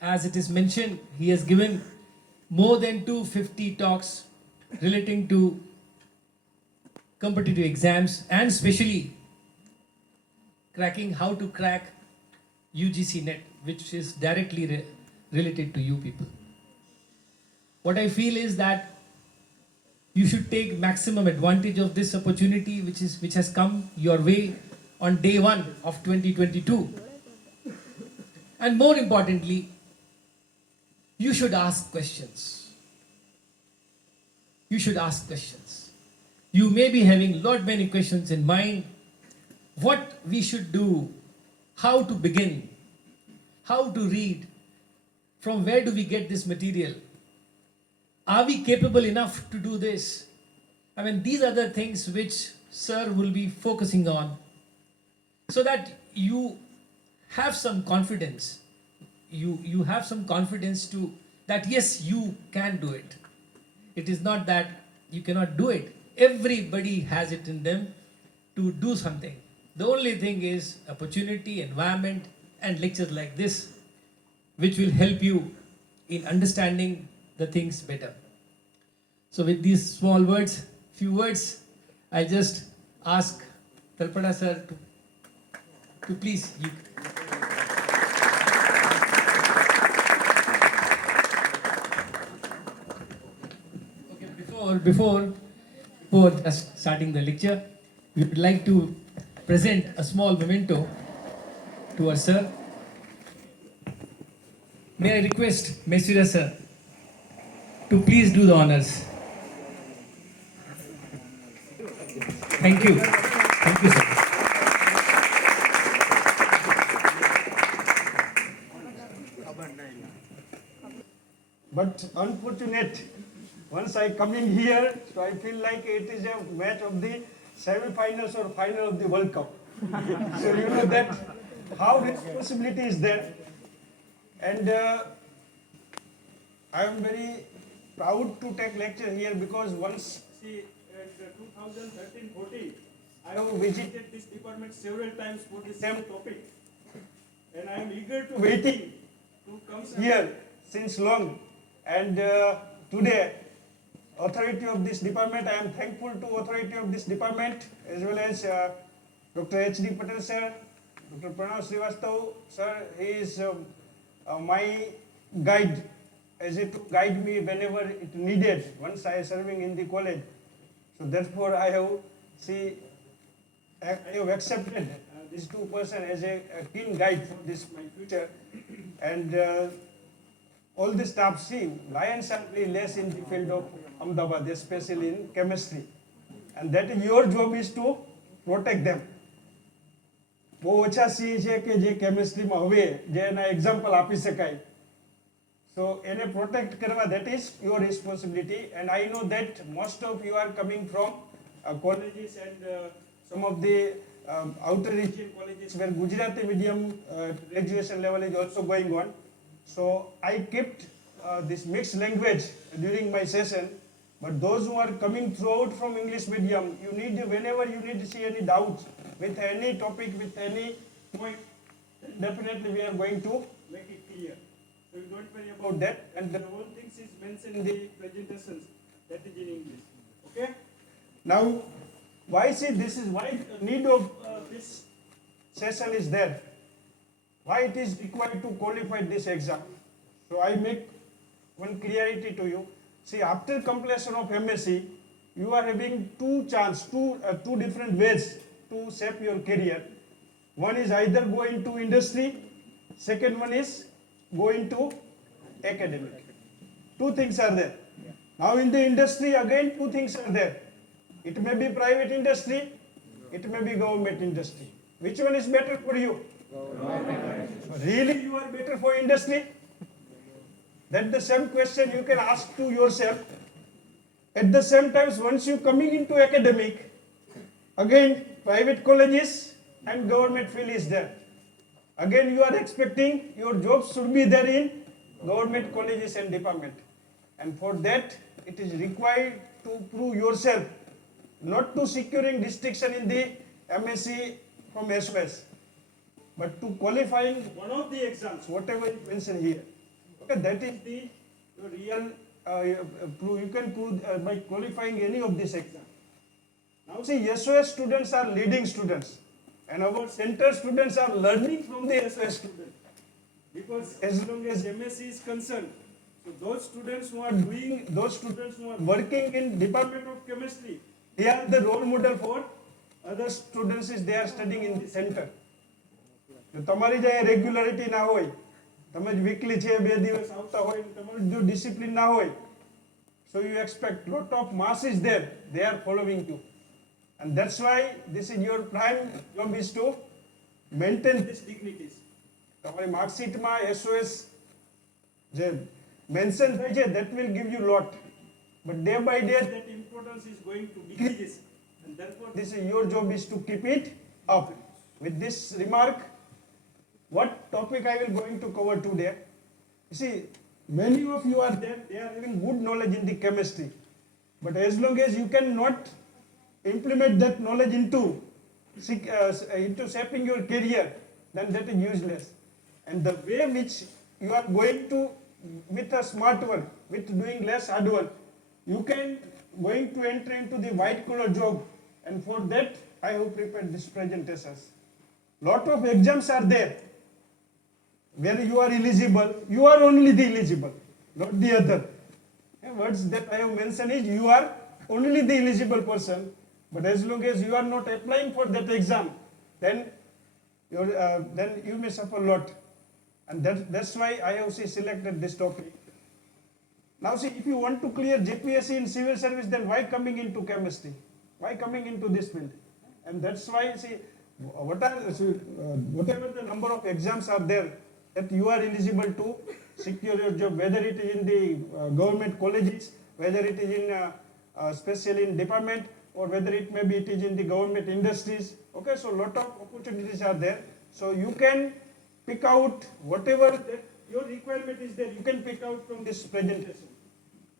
As it is mentioned, he has given more than 250 talks relating to competitive exams and especially cracking how to crack UGC net, which is directly related to you people. What I feel is that you should take maximum advantage of this opportunity which has come your way on day one of 2022. And more importantly, you should ask questions. You should ask questions. You may be having lot many questions in mind. What we should do, how to begin, how to read, from where do we get this material? Are we capable enough to do this? I mean, these are the things which Sir will be focusing on so that you have some confidence. You have some confidence to that yes, you can do it. It is not that you cannot do it. Everybody has it in them to do something. The only thing is opportunity, environment, and lectures like this, which will help you in understanding the things better. So with these small words, few words, I just ask Talpada sir to please. Okay, before just starting the lecture, we would like to present a small memento to our sir. May I request Mesura sir to please do the honors. Thank you. Thank you, sir. But unfortunate, once I come in here, so I feel like it is a match of the semi-finals or final of the World Cup. So you know that how responsibility is there. And I am very proud to take lecture here because once, see, at 2013-14, I have visited this department several times for the same topic. And I am eager to waiting to come here since long. And today, authority of this department, I am thankful to authority of this department as well as Dr. H.D. Patel sir, Dr. Pranav Srivastav sir. He is my guide, as it to guide me whenever it needed once I am serving in the college. So therefore I have accepted these two persons as a keen guide for this my future. And all the staff see, lions are very less in the field of Ahmedabad, especially in chemistry. And that is your job is to protect them. બહુ ઓછા C છે કે જે કેમિસ્ટ્રીમાં હવે જે એના example આપી શકાય. So એને protect કરવા, that is your responsibility. And I know that most of you are coming from colleges and some of the outer region colleges where Gujarati medium graduation level is also going on. So I kept this mixed language during my session. But those who are coming throughout from English medium, you need, whenever you need to see any doubts with any topic, with any point, definitely we are going to make it clear. So you don't worry about that. And the whole things is mentioned in the presentations that is in English. Okay? Now, why see this is why the need of this session is there. Why it is required to qualify this exam. So I make one clarity to you. See, after completion of MSc, you are having two different ways to shape your career. One is either go into industry, second one is go into academic. Two things are there. Now in the industry, again, two things are there. It may be private industry, it may be government industry. Which one is better for you? Really, you are better for industry? That's the same question you can ask to yourself. At the same time, once you coming into academic, again, private colleges and government field is there. Again, you are expecting your jobs should be there in government colleges and department. And for that, it is required to prove yourself, not to securing distinction in the MSc from SOS, but to qualifying one of the exams, whatever you mention here. Okay, that is the real proof. You can prove by qualifying any of this exam. Now see, SOS students are leading students, and our center students are learning from the SOS students. Because as long as MSc is concerned, so those students who are working in Department of Chemistry, they are the role model for other students is they are studying in the center. જો તમારી જે રેગ્યુલારિટી ના હોય, તમે જ weekly છે 2 દિવસ આવતા હોય, તમારું જો ડિસિપ્લિન ના હોય, so you expect lot of mass is there, they are following you. And that's why this is your prime job is to maintain these dignities. તમારી માર્કશીટમાં SOS જે મેન્શન થાય છે, that will give you lot, but day by day that importance is going to decrease, and therefore this is your job is to keep it up. With this remark, what topic I will going to cover today? You see, many of you are there, they are having good knowledge in the chemistry, but as long as you cannot implement that knowledge into shaping your career, then that is useless. And the way which you are going to, with a smart work, with doing less hard work, you can going to enter into the white collar job. And for that, I have prepared this presentations. Lot of exams are there where you are eligible. You are only the eligible, not the other. Words that I have mentioned is you are only the eligible person. But as long as you are not applying for that exam, then you may suffer a lot. And that's why I have selected this topic. Now see, if you want to clear GPSC in civil service, then why coming into chemistry? Why coming into this field? And that's why, see, whatever the number of exams are there, that you are eligible to secure your job, whether it is in the government colleges, whether it is in especially in department, or whether it may be it is in the government industries. Okay, so lot of opportunities are there. So you can pick out whatever that your requirement is there, you can pick out from this presentation.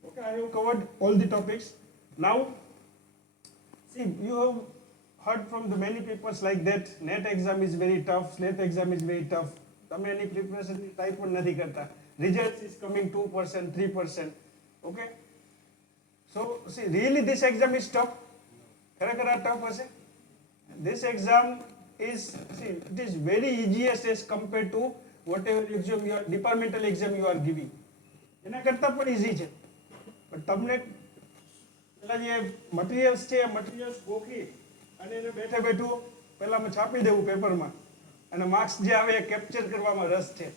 Okay, I have covered all the topics. Now, see, you have heard from the many people like that, NET exam is very tough, SLAT exam is very tough. તમે એની preparation try પણ નથી કરતા. Results is coming 2%, 3%. Okay? So, see, really this exam is tough. ખરેખર આ tough હશે? This exam is, see, it is very easiest as compared to whatever exam you are, departmental exam you are giving. એના કરતા પણ easy છે. પણ તમને પેલા જે મટીરિયલ્સ છે, મટીરિયલ્સ ગોખી અને એને બેઠે બેઠું પહેલામાં છાપી દેવું પેપરમાં, અને માર્ક્સ જે આવે એ કેપ્ચર કરવામાં રસ છે.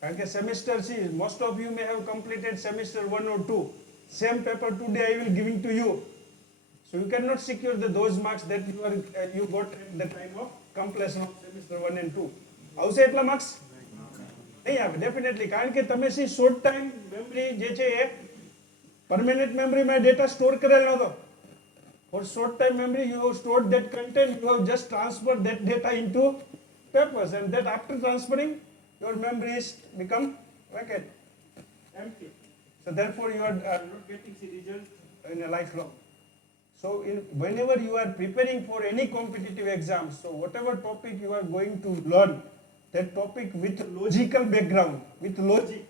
કારણ કે સેમિસ્ટર છે, most of you may have completed semester 1 or 2. Same paper today I will giving to you. So you cannot secure those marks that you got at the time of completion of semester 1 and 2. આવશે એટલા marks? નહીં આવે definitely, કારણ કે તમે C short time memory જે છે એ permanent મેમરીમાં ડેટા સ્ટોર કરેલો નહોતો. For short time memory, you have stored that content, you have just transferred that data into papers, and that after transferring, your memory is become vacant, empty. So therefore, you are not getting the result in a lifelong. So whenever you are preparing for any competitive exam, so whatever topic you are going to learn, that topic with logical background, with logic,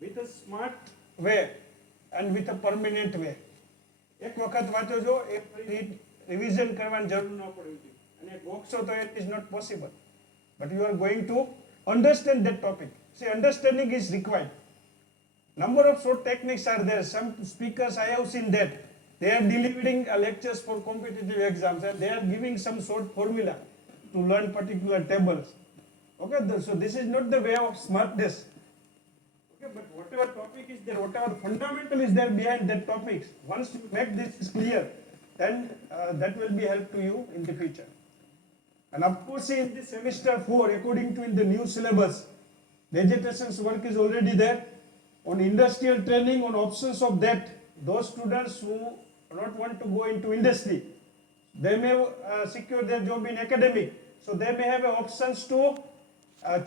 with a smart way, and with a permanent way. એક વખત વાંચો છો, એક revision કરવાની જરૂર ન પડે, અને ગોખશો તો it is not possible. But you are going to understand that topic. See, understanding is required. Number of short techniques are there. Some speakers I have seen that they are delivering lectures for competitive exams, and they are giving some short formula to learn particular tables. Okay, so this is not the way of smartness. Okay, but whatever topic is there, whatever fundamental is there behind that topics, once you make this clear, then that will be help to you in the future. And of course, in the semester 4, according to in the new syllabus, dissertation's work is already there. On industrial training, on options of that, those students who do not want to go into industry, they may secure their job in academic. So they may have options to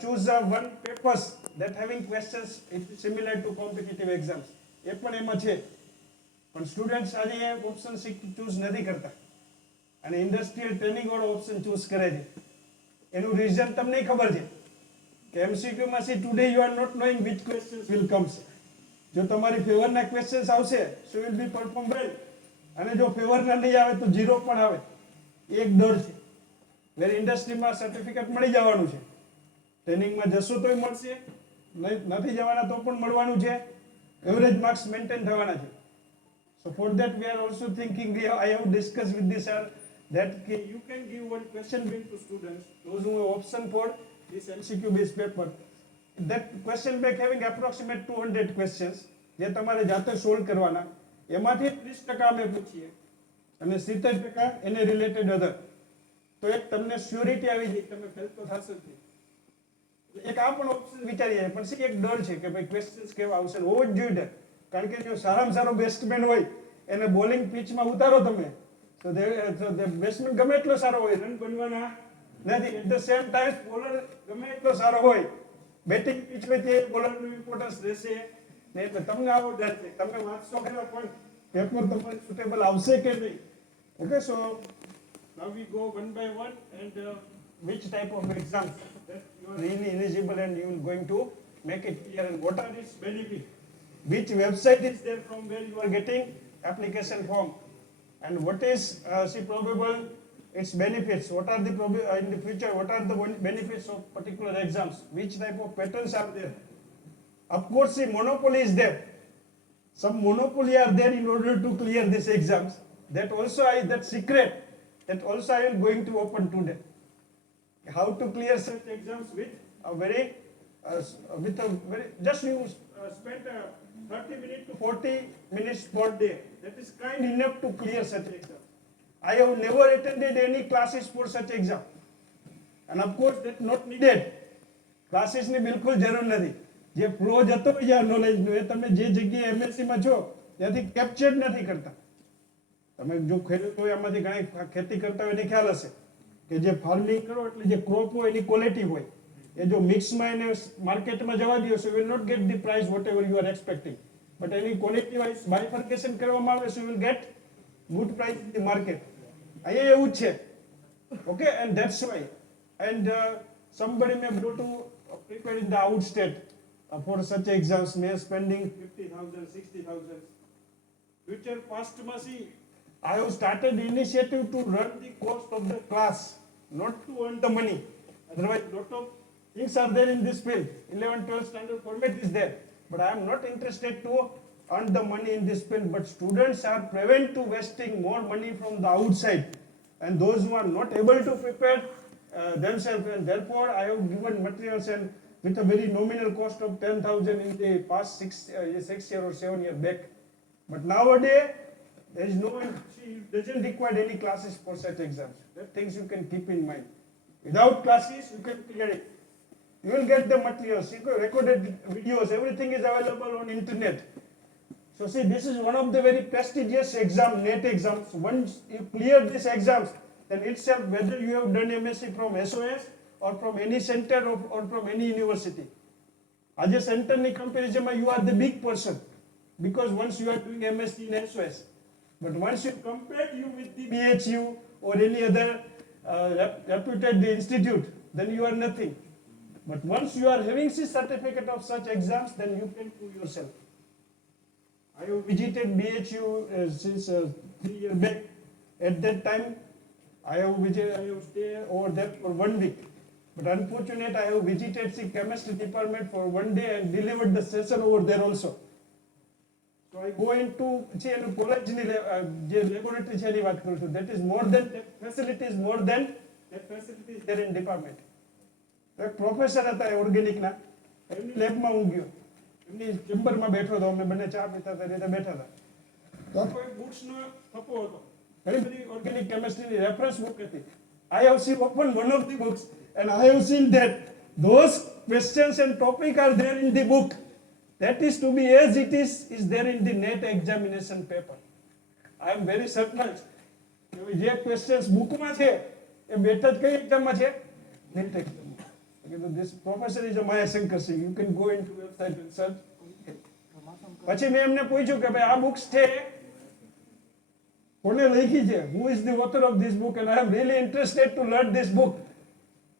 choose one papers that having questions similar to competitive exams. એ પણ એમાં છે, પણ students આજે option choose નથી કરતા અને industrial training વાળો option choose કરે છે. એનું રીઝન તમને ખબર છે કે MCQ માં see today you are not knowing which questions will come. જો તમારી ફેવરના ક્વેશ્ચન્સ આવશે so will be perform well, અને જો ફેવરના નહીં આવે તો 0 પણ આવે. એક ડર છે. વેર ઇન્ડસ્ટ્રીમાં સર્ટિફિકેટ મળી જવાનું છે, ટ્રેનિંગમાં જશો તોય મળશે, નથી જવાના તો પણ મળવાનું છે, એવરેજ માર્ક્સ મેન્ટેન થવાના છે. So for that we are also thinking, I have discussed with the sir that you can give one question bank to students, those who have option for this MCQ based paper. That question bank having approximate 200 questions, જે તમારે જાતે solve કરવાના, એમાંથી 30% અમે પૂછીએ અને 70% એને related અધર. તો એક તમને શ્યોરિટી આવી જાય, તમે ફેલ તો થશે જ નહીં. એક આ પણ ઓપ્શન વિચારીએ, પણ એક ડર છે કે ભાઈ ક્વેશ્ચન્સ કેવા આવશે, હોવો જ જોઈએ ડર. કારણ કે જો સારામાં સારો બેટ્સમેન હોય એને બોલિંગ પિચમાં ઉતારો તમે તો બેટ્સમેન ગમે એટલો સારો હોય, રન બનવાના નથી. At the same time bowler ગમે એટલો સારો હોય, બેટિંગ પિચ હોય તે બોલરનું ઇમ્પોર્ટન્સ રહેશે ને. એટલે તમને આવો ડર છે, તમે વાંચશો ખરા પણ પેપર તમારે સુટેબલ આવશે કે નહીં. Okay, so now we go one by one and which type of exams that you are really eligible and you are going to make it clear, and what are its benefits, which website is there from where you are getting application form, and what is probable its benefits, what are the in the future, what are the benefits of particular exams, which type of patterns are there. Of course, the monopoly is there. Some monopoly are there in order to clear these exams. That also that secret, that also I am going to open today. How to clear such exams with a very, just you spend 30 minutes to 40 minutes per day. That is kind enough to clear such exam. I have never attended any classes for such exam. And of course, that not needed. Classes ની બિલકુલ જરૂર નથી. જે flow જતો હોય છે નોલેજનો, એ તમે જે જગ્યાએ MSc માં છો ત્યાંથી કેપ્ચર નથી કરતા. તમે જો ખેડૂત હોય, આમાંથી ઘણા ખેતી કરતા હોય એને ખ્યાલ હશે કે જે ફાર્મિંગ કરો એટલે જે ક્રોપ હોય એની ક્વોલિટી હોય, એ જો મિક્સમાં એને માર્કેટમાં જવા દો so you will not get the price whatever you are expecting, but any quality wise bifurcation કરવામાં આવે so you will get good price in the market. અહીંયા એવું જ છે. Okay, and that's why, and somebody may go to prepare in the outstate for such exams, may spending 50,000 60,000. Future past must see, I have started initiative to run the cost of the class, not to earn the money. Otherwise, lot of things are there in this field. 11, 12 standard format is there, but I am not interested to earn the money in this field. But students are prevent to wasting more money from the outside, and those who are not able to prepare themselves, and therefore I have given materials and with a very nominal cost of 10,000 in the past 6 year or 7 year back. But nowadays, there is no, it doesn't require any classes for such exams. That things you can keep in mind. Without classes, you can clear it. You will get the materials, recorded videos, everything is available on internet. So see, this is one of the very prestigious exam, NET exams. Once you clear these exams, then itself, whether you have done MSc from SOS or from any center or from any university. As a center ni comparison, you are the big person, because once you are doing MSc in SOS. But once you compare you with the BHU or any other reputed institute, then you are nothing. But once you are having the certificate of such exams, then you can prove yourself. I have visited BHU since 3 years back. At that time, I have stayed over there for 1 week. But unfortunately, I have visited the chemistry department for 1 day and delivered the session over there also. So I go into college laboratory છે એની વાત કરું છું. That is more than that facility is more than that facility is there in department. એક professor હતા ઓર્ગેનિકના, એમની લેબમાં હું ગયો, એમની ચેમ્બરમાં બેઠો હતો, અમે બંને ચા પીતા હતા, રીતે બેઠા હતા. તો આ કોઈ બુક્સનો થપ્પો હતો, ઘણી બધી ઓર્ગેનિક કેમિસ્ટ્રીની રેફરન્સ બુક હતી. I have seen open one of the books and I have seen that those questions and topic are there in the book. That is to be as it is there in the NET examination paper. I am very surprised. જે questions bookમાં છે એ બેઠા જ કઈ એક્ઝામમાં છે? NET exam. This professor is a Maya Shankar Singh. You can go into website and search. પછી મેં એમને પૂછ્યું કે ભાઈ આ બુક્સ છે કોને લખી છે? Who is the author of this book? And I am really interested to learn this book.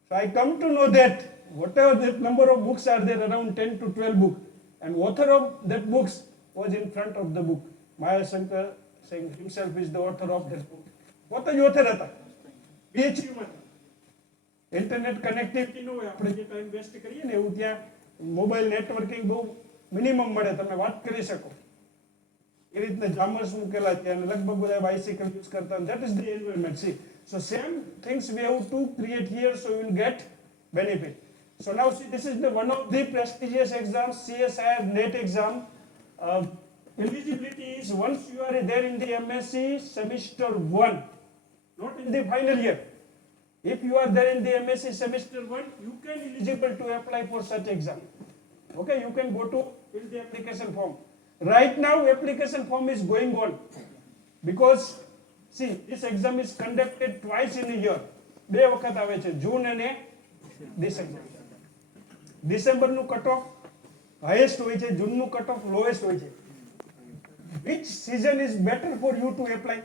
So I come to know that whatever that number of books are there, around 10 to 12 books, and author of that books was in front of the book. Maya Shankar saying himself is the author of that book. પોતે જ author હતા. PhD માં. Internet connectivity ન હોય, આપણે જે time waste કરીએ ને એવું ત્યાં મોબાઈલ નેટવર્કિંગ બહુ મિનિમમ મળે, તમે વાત કરી શકો. એ રીતના જામર્સ મૂકેલા છે અને લગભગ બધા બાઇસિકલ યુઝ કરતા. That is the environment. See, so same things we have to create here, so you will get benefit. So now see, this is the one of the prestigious exams, CSIR NET exam. Eligibility is once you are there in the MSc semester 1, not in the final year. If you are there in the MSc semester 1, you can eligible to apply for such exam. Okay, you can go to fill the application form. Right now, application form is going on because see, this exam is conducted twice in a year. બે વખત આવે છે, જૂન અને December. ડિસેમ્બરનું cut off highest હોય છે, જૂનનું cut off lowest હોય છે. Which season is better for you to apply?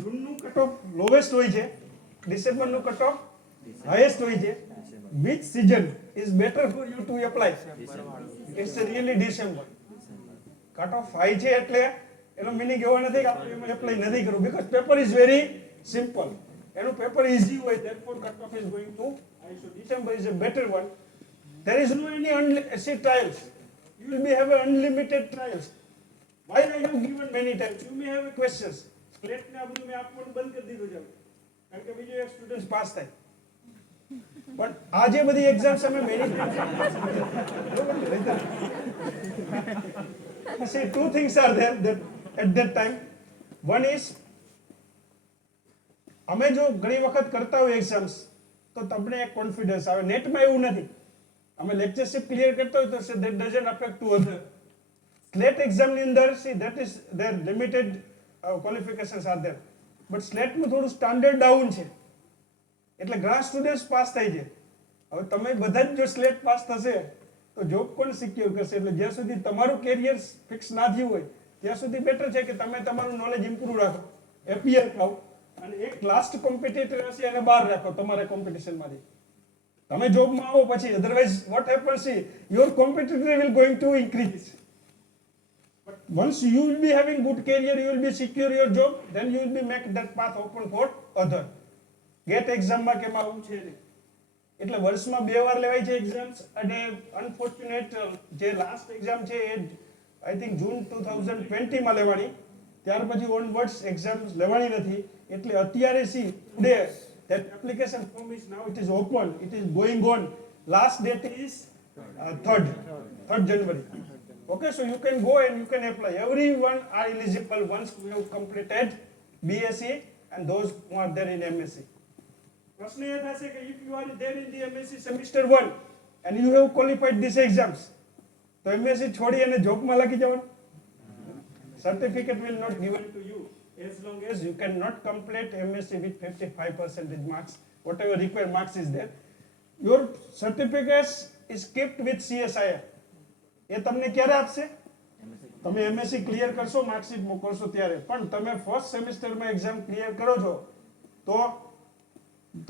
જૂનનું કટ ઓફ લોએસ્ટ હોય છે, ડિસેમ્બરનું કટ ઓફ હાઈએસ્ટ હોય છે. Which season is better for you to apply? It's really December. Cut off high છે એટલે એનો મીનિંગ એવો નથી કે આપણે એમાં એપ્લાય નથી કરવું, because paper is very simple. એનું પેપર easy હોય, therefore cut off is going to high. So December is a better one. There is no any trials. You will be have unlimited trials. Why are you given many times? You may have questions. Slate ને આ બધું મેં આપવાનું બંધ કરી દીધું છે, કારણ કે બીજો એક સ્ટુડન્ટ પાસ થાય. પણ આ જે બધી એક્ઝામ્સ અમે manage see, two things are there that at that time. One is, અમે જો ઘણી વખત કરતા હોય એક્ઝામ્સ તો તમને એક કોન્ફિડન્સ આવે. નેટમાં એવું નથી, અમે લેક્ચરશીપ ક્લિયર કરતા હોય તો that doesn't affect to other. SLET એક્ઝામની અંદર see, that is their limited qualifications are there, but સ્લેટમાં થોડું સ્ટાન્ડર્ડ ડાઉન છે એટલે ઘણા સ્ટુડન્ટ્સ પાસ થાય છે. હવે તમે બધા જ જો સ્લેટ પાસ થશે તો જોબ કોણ સિક્યોર કરશે? એટલે જ્યાં સુધી તમારું કેરિયર ફિક્સ ના થયું હોય ત્યાં સુધી બેટર છે કે તમે તમારું નોલેજ ઇમ્પ્રૂવ રાખો, એપીઆર ખાઓ, અને એક લાસ્ટ કોમ્પિટિટર હશે એને બહાર રાખો તમારા કોમ્પિટિશનમાંથી. તમે જોબમાં આવો પછી, otherwise what happens is your competitor will going two increase. But once you will be having good career, you will be secure your job, then you will be make that path open for other. GATE એક્ઝામમાં કેમ આવું છે ને, એટલે વર્ષમાં 2 વાર લેવાય છે એક્ઝામ્સ, અને અનફોર્ચ્યુનેટ જે લાસ્ટ એક્ઝામ છે એ આઈ થિંક જૂન 2020 માં લેવાની, ત્યાર પછી ઓનવર્ડ્સ એક્ઝામ્સ લેવાની નથી. એટલે અત્યારે C today that application form is now, it is open, it is going on. Last date is 3rd January. Okay, so you can go and you can apply. Everyone are eligible once we have completed BSc and those who are there in MSc. પ્રશ્ન એ થશે કે if you are there in the MSc semester 1 and you have qualified these exams, તો MSc છોડી અને જોબમાં લાગી જવાનું? Certificate will not given to you as long as you cannot complete MSc with 55% marks, whatever required marks is there. Your certificate is kept with CSIR. એ તમને ક્યારે આપશે? તમે MSc ક્લિયર કરશો, માર્કશીટ મોકલશો ત્યારે. પણ તમે ફર્સ્ટ સેમિસ્ટરમાં એક્ઝામ ક્લિયર કરો છો તો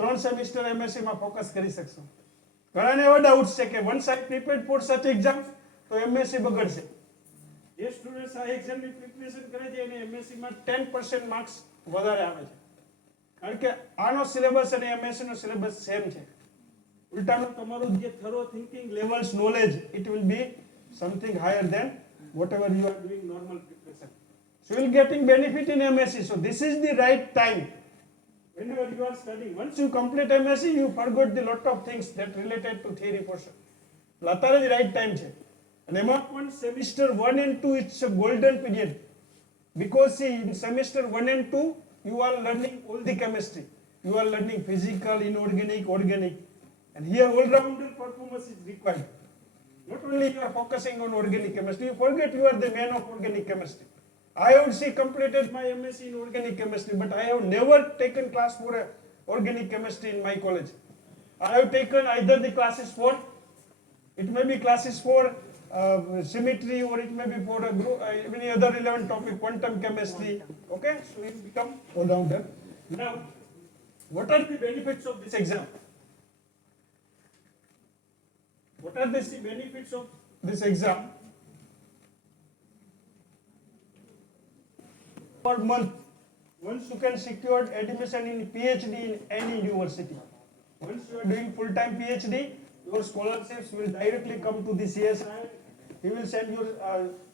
3 સેમિસ્ટર MSc માં ફોકસ કરી શકશો. ઘણાને એવા ડાઉટ્સ છે કે once I prepared for such exams તો MSc બગડશે. જે સ્ટુડન્ટ્સ આ એક્ઝામની પ્રિપરેશન કરે છે એને MSc માં 10% માર્ક્સ વધારે આવે છે, કારણ કે આનો સિલેબસ અને MSc નો સિલેબસ સેમ છે. ઉલટાનું તમારું જે થરો thinking levels knowledge, it will be something higher than whatever you are doing normal preparation. So you will getting benefit in MSc. So this is the right time. Whenever you are studying, once you complete MSc, you forgot the lot of things that related to theory portion. અત્યારે જ right time છે. અને એમાં પણ semester 1 and 2 it's a golden period, because see, in semester 1 and 2 you are learning all the chemistry. You are learning physical, inorganic, organic, and here all-rounder performance is required. Not only you are focusing on organic chemistry, you forget you are the man of organic chemistry. I have completed my MSc in organic chemistry, but I have never taken class for organic chemistry in my college. I have taken either the classes for, it may be classes for symmetry, or it may be for any other relevant topic, quantum chemistry. Okay, so you become all-rounder. Now, what are the benefits of this exam? What are the benefits of this exam? Per month, once you can secure admission in PhD in any university. Once you are doing full-time PhD, your scholarships will directly come to the CSI. He will send your,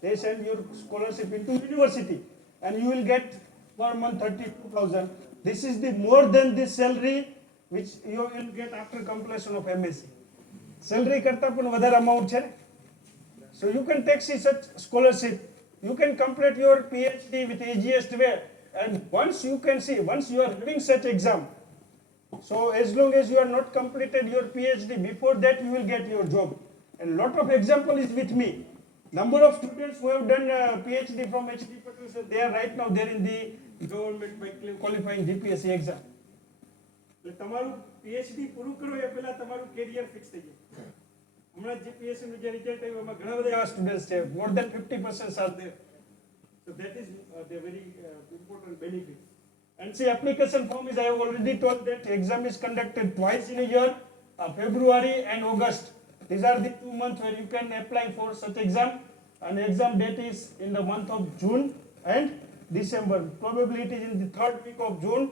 they send your scholarship into university, and you will get per month 32,000. This is the more than the salary which you will get after completion of MSc. Salary કરતા પણ વધારે amount છે ને. So you can take such scholarship. You can complete your PhD with easiest way. And once you can see, once you are doing such exam, so as long as you are not completed your PhD, before that you will get your job. And lot of example is with me. Number of students who have done PhD from HD Patel, so they are right now there in the government by qualifying GPSC exam. તો તમારું PhD પૂરું કરો એ પહેલા તમારું carrier fix થઈ જાય. હમણાં GPSC નું જે રિઝલ્ટ આવ્યું એમાં ઘણા બધા એવા સ્ટુડન્ટ્સ છે, more than 50% are there. So that is the very important benefit. And see, application form is, I have already told that exam is conducted twice in a year, February and August. These are the 2 months where you can apply for such exam. And exam date is in the month of June and December. Probably it is in the 3rd week of June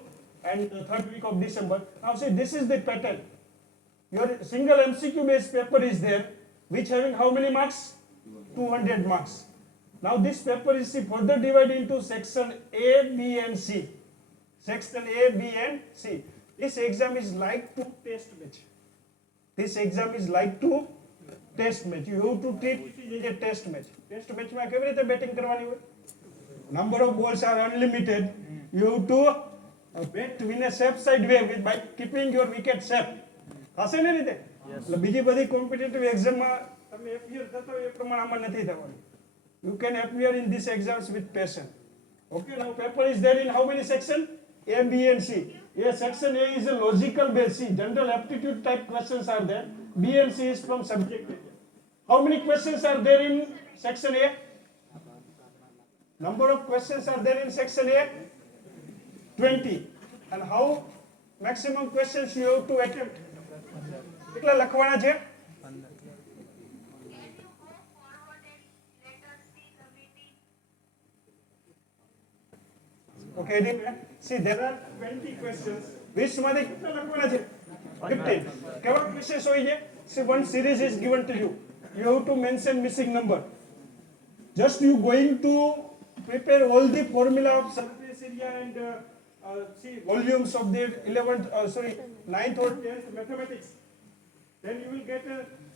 and the 3rd week of December. Now see, this is the pattern. Your single MCQ based paper is there, which having how many marks? 200 marks. Now this paper is further divided into section A, B and C. Section A, B and C. This exam is like to test match. This exam is like to test match. You have to treat it as a test match. Test match માં કેવી રીતે batting કરવાની હોય? Number of balls are unlimited. You have to bat in a safe side way by keeping your wicket safe. હશે ને રીતે? એટલે બીજી બધી કોમ્પિટિટિવ એક્ઝામમાં તમે એપિયર થતા હોય એ પ્રમાણે આમાં નથી થવાનું. You can appear in these exams with passion. Okay, now paper is there in how many sections? A, B and C. Yes, section A is a logical base. C, general aptitude type questions are there. B and C is from subject area. How many questions are there in section A? Number of questions are there in section A? 20. And how maximum questions you have to attempt? કેટલા લખવાના છે? Okay, see, there are 20 questions. Which માંથી કેટલા લખવાના છે? 15. કેવા questions હોય છે? See, one series is given to you. You have to mention missing number. Just you going to prepare all the formula of surface area and see volumes of the 9th or 10th mathematics. Then you will get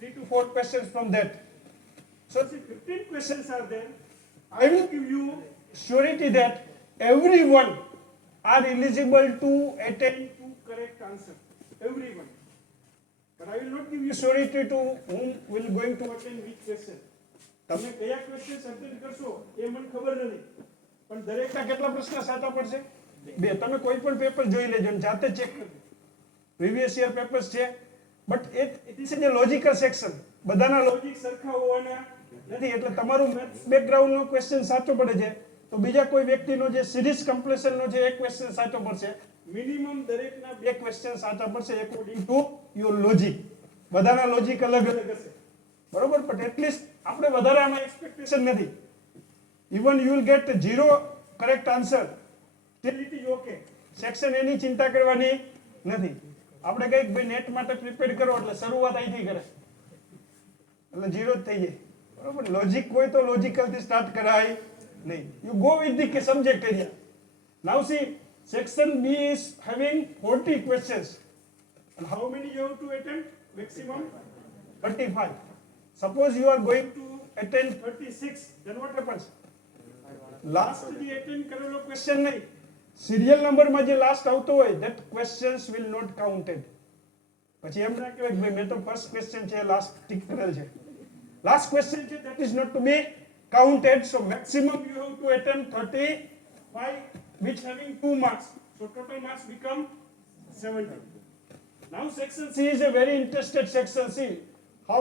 3 to 4 questions from that. So see, 15 questions are there. I will give you surety that everyone are eligible to attain to correct answer. Everyone. But I will not give you surety to whom will going to attain which question. તમે કયા question attend કરશો એ મને ખબર નથી, પણ દરેકના કેટલા પ્રશ્ન સાચા પડશે? 2. તમે કોઈ પણ પેપર જોઈ લેજો અને જાતે ચેક કરજો. પ્રીવિયસ યર પેપર્સ છે, but it is A logical section. બધાના લોજિક સરખા હોવાના નથી, એટલે તમારું મેથ્સ બેકગ્રાઉન્ડનો ક્વેશ્ચન સાચો પડે છે તો બીજા કોઈ વ્યક્તિનો જે સિરીઝ કમ્પ્લીશનનો છે એક ક્વેશ્ચન સાચો પડશે. મિનિમમ દરેકના 2 ક્વેશ્ચન સાચા પડશે એકોર્ડિંગ ટુ યોર લોજિક. બધાના લોજિક અલગ અલગ હશે, બરોબર? બટ એટલીસ્ટ આપણે વધારે આમાં એક્સપેક્ટેશન નથી. Even you will get 0 correct answer, still it is okay. Section એની ચિંતા કરવાની નથી. આપણે કંઈક ભાઈ નેટ માટે પ્રિપેર કરો એટલે શરૂઆત અહીંથી કરે એટલે 0 જ થઈ જાય, બરોબર? લોજિક હોય તો લોજિકલથી સ્ટાર્ટ કરાય નહીં. You go with the subject area. Now see, section B is having 40 questions. And how many you have to attend? Maximum 35. Suppose you are going to attend 36, then what happens? Last the attend કરેલો question નહીં, serial number માં જે last આવતો હોય, that questions will not counted. પછી એમ ના કહેવાય કે ભાઈ મેં તો first question છે last ટિક કરેલ છે. Last question છે, that is not to be counted. So maximum you have to attempt 35, which having 2 marks. So total marks become 70. Now section C is a very interested section. See, how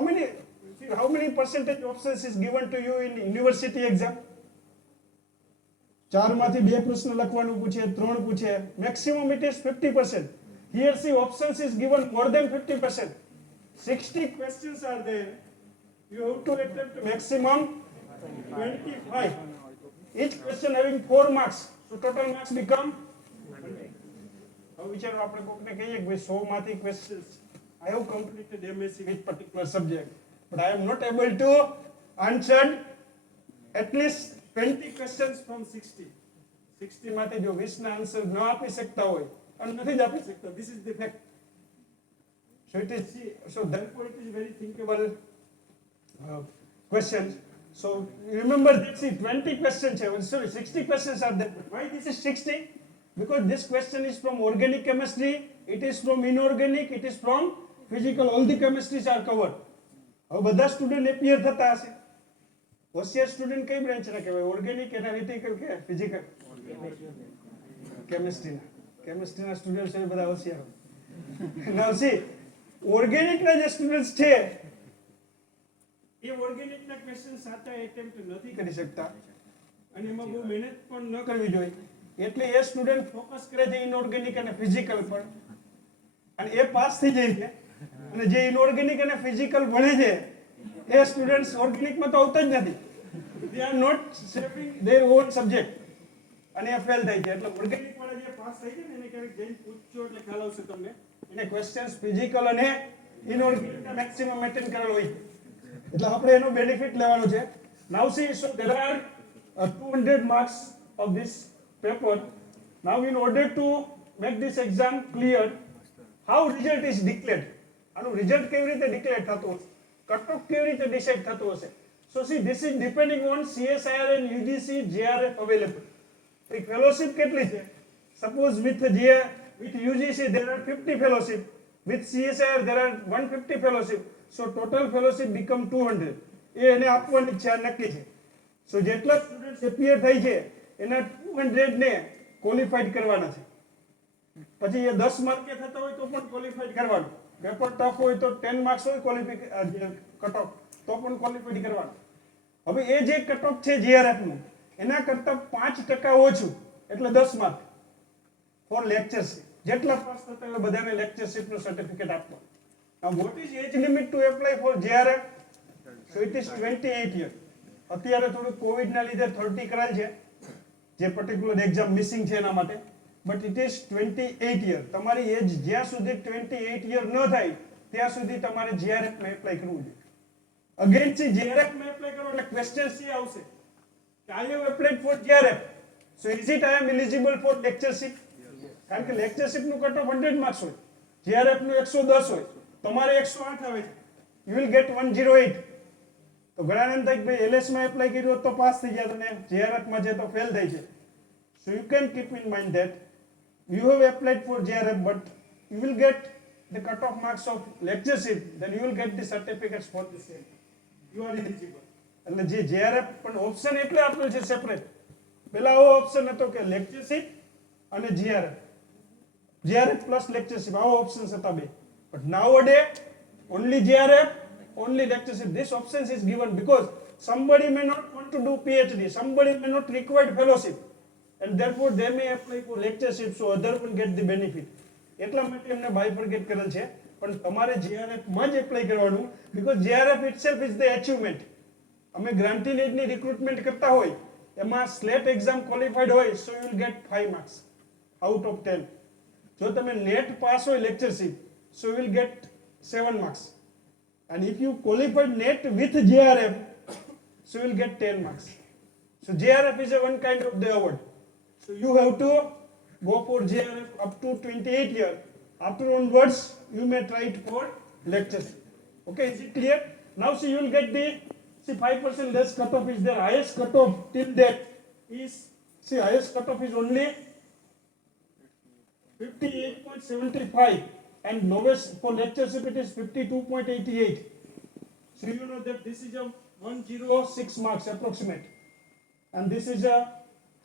many percentage options is given to you in university exam? 4 માંથી 2 પ્રશ્ન લખવાનું પૂછે, 3 પૂછે. Maximum it is 50%. Here see, options is given more than 50%. 60 questions are there. You have to attempt maximum 25. Each question having 4 marks. So total marks become 100. હવે વિચારો આપણે કોકને કહીએ કે ભાઈ 100 માંથી questions I have completed MSc with particular subject, but I am not able to answer at least 20 questions from 60. 60 માંથી જો 20 ના આન્સર ન આપી શકતા હોય અને નથી જ આપી શકતા, this is the fact. So therefore it is very thinkable questions. So remember that, see, 20 questions, sorry, 60 questions are there. Why this is 60? Because this question is from organic chemistry, it is from inorganic, it is from physical, all the chemistries are covered. હવે બધા student appear થતા હશે. હોશિયાર student કઈ બ્રાન્ચના કહેવાય? Organic, analytical કે physical? કેમિસ્ટ્રીના students એ બધા હોશિયાર. નાઉ સી, ઓર્ગેનિકના જે સ્ટુડન્ટ્સ છે એ ઓર્ગેનિકના ક્વેશ્ચન સાચા એટેમ્પ્ટ નથી કરી શકતા અને એમાં બહુ મહેનત પણ ન કરવી જોઈએ. એટલે એ સ્ટુડન્ટ ફોકસ કરે છે ઇનઓર્ગેનિક અને ફિઝિકલ પર અને એ પાસ થઈ જાય છે. અને જે ઇનઓર્ગેનિક અને ફિઝિકલ ભણે છે એ સ્ટુડન્ટ્સ ઓર્ગેનિકમાં તો આવતા જ નથી. They are not shaping their own subject અને એ ફેલ થાય છે. એટલે ઓર્ગેનિક વાળા જે પાસ થઈ છે ને એને ક્યારેક જઈને પૂછજો એટલે ખ્યાલ આવશે તમને. એને ક્વેશ્ચન્સ ફિઝિકલ અને ઇનઓર્ગેનિક મેક્સિમમ એટેન્ડ કરેલો હોય. એટલે આપણે એનો બેનિફિટ લેવાનો છે. નાઉ C, so there are 200 marks of this paper. Now in order to make this exam clear, how result is declared? આનું રિઝલ્ટ કેવી રીતે ડિક્લેર થતું હશે? કટ ઓફ કેવી રીતે ડિસાઇડ થતું હશે? So see, this is depending on CSIR and UGC JRF available. એક ફેલોશિપ કેટલી છે? Suppose with UGC there are 50 fellowship, with CSIR there are 150 fellowship. So total fellowship become 200. એ એને આપવાની છે, આ નક્કી છે. So જેટલા સ્ટુડન્ટ્સ એપિયર થઈ છે એના 200 ને ક્વોલિફાઈડ કરવાના છે. પછી એ 10 માર્કે થતા હોય તો પણ ક્વોલિફાઈડ કરવાનું. પેપર ટફ હોય તો 10 માર્ક્સ હોય કટ ઓફ તો પણ ક્વોલિફાઈડ કરવાનું. હવે એ જે કટ ઓફ છે જીઆરએફ નું એના કરતા 5% ઓછું એટલે 10 માર્ક ફોર લેક્ચરશિપ. જેટલા પાસ થતા હોય બધાને લેક્ચરશિપ નું સર્ટિફિકેટ આપવાનું. Now what is age limit to apply for JRF? So it is 28 years. અત્યારે થોડું કોવિડ ના લીધે 30 કરાય છે જે પર્ટિક્યુલર એક્ઝામ મિસિંગ છે એના માટે, બટ ઇટ ઇઝ 28 યર. તમારી એજ જ્યાં સુધી 28 યર ન થાય ત્યાં સુધી તમારે JRF માં એપ્લાય કરવું જોઈએ. અગેન સી, JRF માં એપ્લાય કરો એટલે ક્વેશ્ચન સી આવશે કે I have applied for JRF, so is it I am eligible for lectureship? કારણ કે લેક્ચરશિપ નું કટ ઓફ 100 માર્ક્સ હોય, JRF નું 110 હોય, તમારે 108 આવે છે, યુ વિલ ગેટ 108. તો ઘણાને એમ થાય કે ભાઈ એલએસ માં એપ્લાય કર્યો તો પાસ થઈ ગયા અને JRF માં છે તો ફેલ થાય છે. So you can keep in mind that you have applied for JRF, but you will get the cut-off marks of lectureship, then you will get the certificates for the same. You are eligible. એટલે જે JRF પણ option એટલે આપેલ છે separate. પહેલા આવો option હતો કે લેક્ચરશિપ અને JRF પ્લસ લેક્ચરશિપ, આવો ઓપ્શન્સ હતા બે. But nowadays only JRF, only lectureship. This option is given because somebody may not want to do PhD, somebody may not require fellowship, and therefore they may apply for lectureship, so other will get the benefit. એટલા માટે એમને bifurcate કરેલ છે. પણ તમારે JRF માં જ apply કરવાનું, because JRF itself is the achievement. અમે ગ્રાન્ટી નેટની રિક્રુટમેન્ટ કરતા હોય એમાં સ્લેટ એક્ઝામ ક્વોલિફાઈડ હોય, so you will get 5 marks out of 10. જો તમે નેટ પાસ હોય લેક્ચરશિપ, so you will get 7 marks. And if you qualified net with JRF, so you will get 10 marks. So JRF is a one kind of the award. So you have to go for JRF up to 28 years. After onwards, you may try it for lectures. Okay, is it clear? Now see, you will get the, see, 5% less cutoff is there. Highest cutoff till that is, see, highest cutoff is only 58.75 and lowest for lectureship it is 52.88. So you know that this is a 106 marks approximate. And this is a,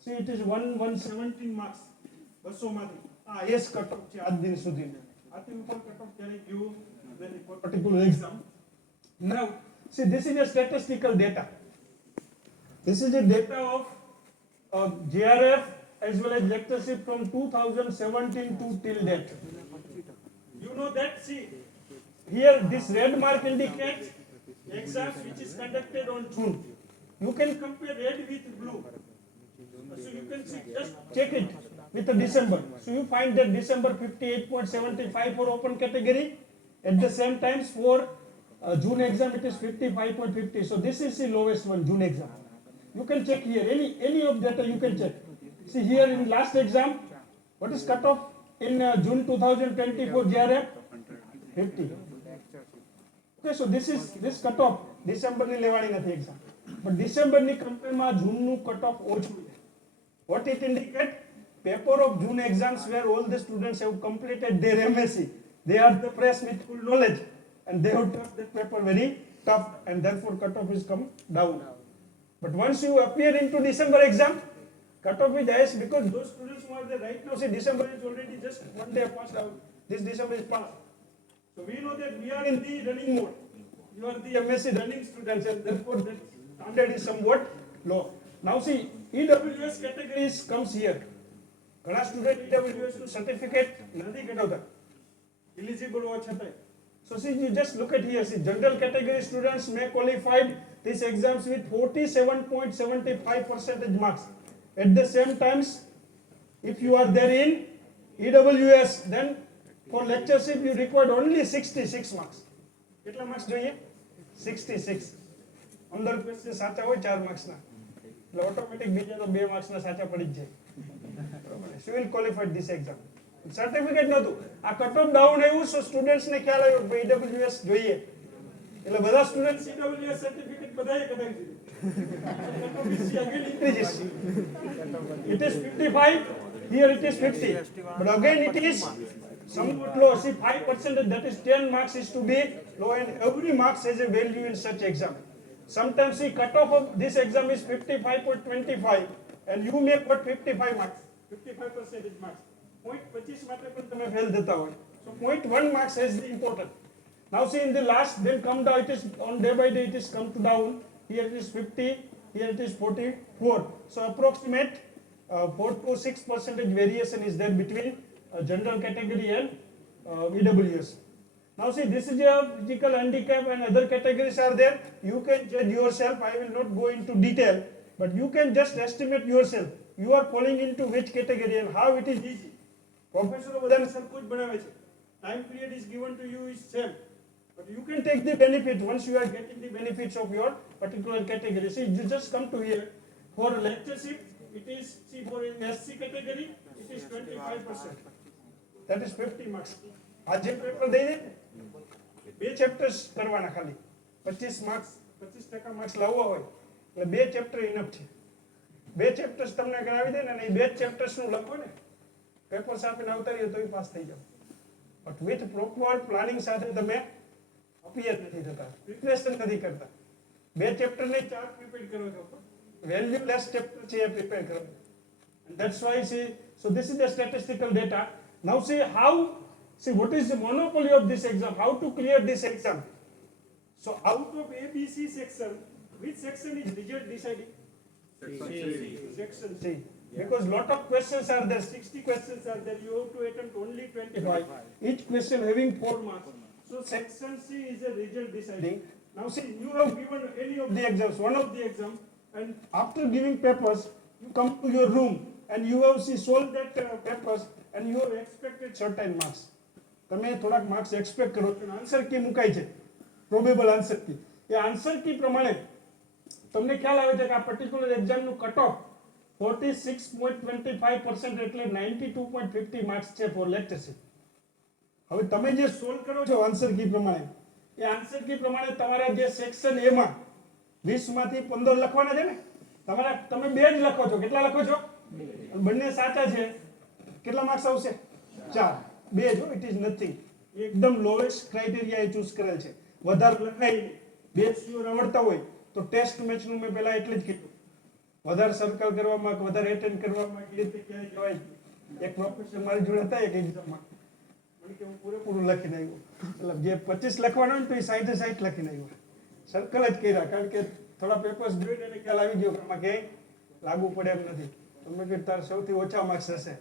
see, it is 117 marks. 200 માંથી આ S cut off છે આજ દિન સુધી. આથી ઉપર cut off ક્યારે ગયું then for particular exam. Now see, this is a statistical data. This is the data of JRF as well as lectureship from 2017 to till date. You know that, see, here this red mark indicates exams which is conducted on June. You can compare red with blue. So you can see, just check it with the December. So you find that December 58.75 for open category. At the same time for June exam it is 55.50. So this is the lowest one, June exam. You can check here, any of data you can check. See here in last exam, what is cut off in June 2020 for JRF? 50. Okay, so this cut off December ની લેવાની નથી exam. But December ની compare માં June નું cut off ઓછું છે. What it indicate? Paper of June exams where all the students have completed their MSc. They are the fresh with full knowledge and they have tough that paper very tough and therefore cut off is come down. But once you appear into December exam, cut off is highest because those students who are there right now, say December is already just one day passed out. This December is passed. So we know that we are in the running mode. You are the MSc running students and therefore that standard is somewhat low. Now see, EWS categories comes here. ઘણા student EWS નું certificate નથી કઢાવતા eligible હોવા છતાંય. So see, you just look at here, see, general category students may qualified these exams with 47.75% marks. At the same times, if you are there in EWS, then for lectureship you required only 66 marks. કેટલા marks જોઈએ? 66. 15 question સાચા હોય 4 માર્ક્સના. એટલે automatic બીજા તો 2 માર્ક્સના સાચા પડી જ જાય. બરાબર. So you will qualify this exam. Certificate નહોતું. આ કટ ઓફ ડાઉન આવ્યું, સો સ્ટુડન્ટ્સને ખ્યાલ આવ્યો કે EWS જોઈએ. એટલે બધા સ્ટુડન્ટ્સ EWS સર્ટિફિકેટ બધાએ કઢાવી દીધું. Cut off is again increases. It is 55, here it is 50. But again it is somewhat low. See, 5%, that is 10 marks is to be low and every marks has a value in such exam. Sometimes see, cut off of this exam is 55.25 and you may put 55 marks. 55% marks. 0.25 માટે પણ તમે fail થતા હોય. So 0.1 marks is the important. Now see, in the last, then come down, it is on day by day it is come to down. Here it is 50, here it is 44. So approximate 4 to 6% variation is there between general category and EWS. Now see, this is a physical handicap and other categories are there. You can judge yourself. I will not go into detail, but you can just estimate yourself. You are falling into which category and how it is easy. Professor બધાને સરખું જ બનાવે છે. Time period is given to you is same. But you can take the benefit once you are getting the benefits of your particular category. See, you just come to here. For lectureship, it is, see, for SC category, it is 25%. That is 50 marks. આજે paper દઈ દે બે chapters કરવાના ખાલી 25 marks 25% marks લાવવા હોય એટલે બે chapter enough છે. બે ચેપ્ટર્સ તમને કરાવી દે ને એ બે ચેપ્ટર્સ નું લખો ને પેપર્સ આપીને આવતા રહીએ તો પાસ થઈ જાવ. બટ વિથ પ્રોપર પ્લાનિંગ સાથે તમે અપિયર નથી થતા, પ્રિપરેશન નથી કરતા. બે ચેપ્ટર ને 4 પ્રિપેર કરો છો, વેલ્યુ લેસ ચેપ્ટર છે એ પ્રિપેર કરો. And that's why see, so this is the statistical data. Now see how, see what is the monopoly of this exam, how to clear this exam. So out of ABC section, which section is result deciding? Section C. Because lot of questions are there, 60 questions are there, you have to attempt only 25. Each question having 4 marks. So section C is a result deciding. Now see, you have given any of the exams, one of the exams, and after giving papers, you come to your room and you have see solved that papers and you have expected certain marks. તમે થોડાક marks expect કરો છો, answer key મુકાઈ છે, probable answer key. એ answer key પ્રમાણે તમને ખ્યાલ આવે છે કે આ પર્ટિક્યુલર એક્ઝામનું કટ ઓફ 46.25% એટલે 92.50 માર્ક્સ છે ફોર લેક્ચરશિપ. હવે તમે જે સોલ્વ કરો છો આન્સર કી પ્રમાણે, એ આન્સર કી પ્રમાણે તમારા જે સેક્શન એ માં 20 માંથી 15 લખવાના છે ને, તમારા તમે બે જ લખો છો. કેટલા લખો છો? બંને સાચા છે, કેટલા માર્ક્સ આવશે? 4. બે જો, ઇટ ઇઝ નથિંગ. એકદમ લોએસ્ટ ક્રાઇટેરિયા એ ચૂઝ કરેલ છે. વધારે લખાય નહીં. બે શ્યોર આવડતા હોય તો ટેસ્ટ મેચનું મેં પહેલા એટલે જ કીધું, વધારે સર્કલ કરવામાં વધારે એટેન્ડ કરવામાં એ રીતે ક્યાંય જવાય. એક પ્રોફેસર મારી જોડે હતા એક એક્ઝામમાં, મને કે હું પૂરેપૂરું લખીને આવ્યો. એટલે જે 25 લખવાનું હોય ને તો એ 60 લખીને આવ્યો. સર્કલ જ કર્યા, કારણ કે થોડા પેપર્સ જોઈને એને ખ્યાલ આવી ગયો કે આમાં ક્યાંય લાગુ પડે એમ નથી. તો મેં કીધું તારે સૌથી ઓછા માર્ક્સ હશે,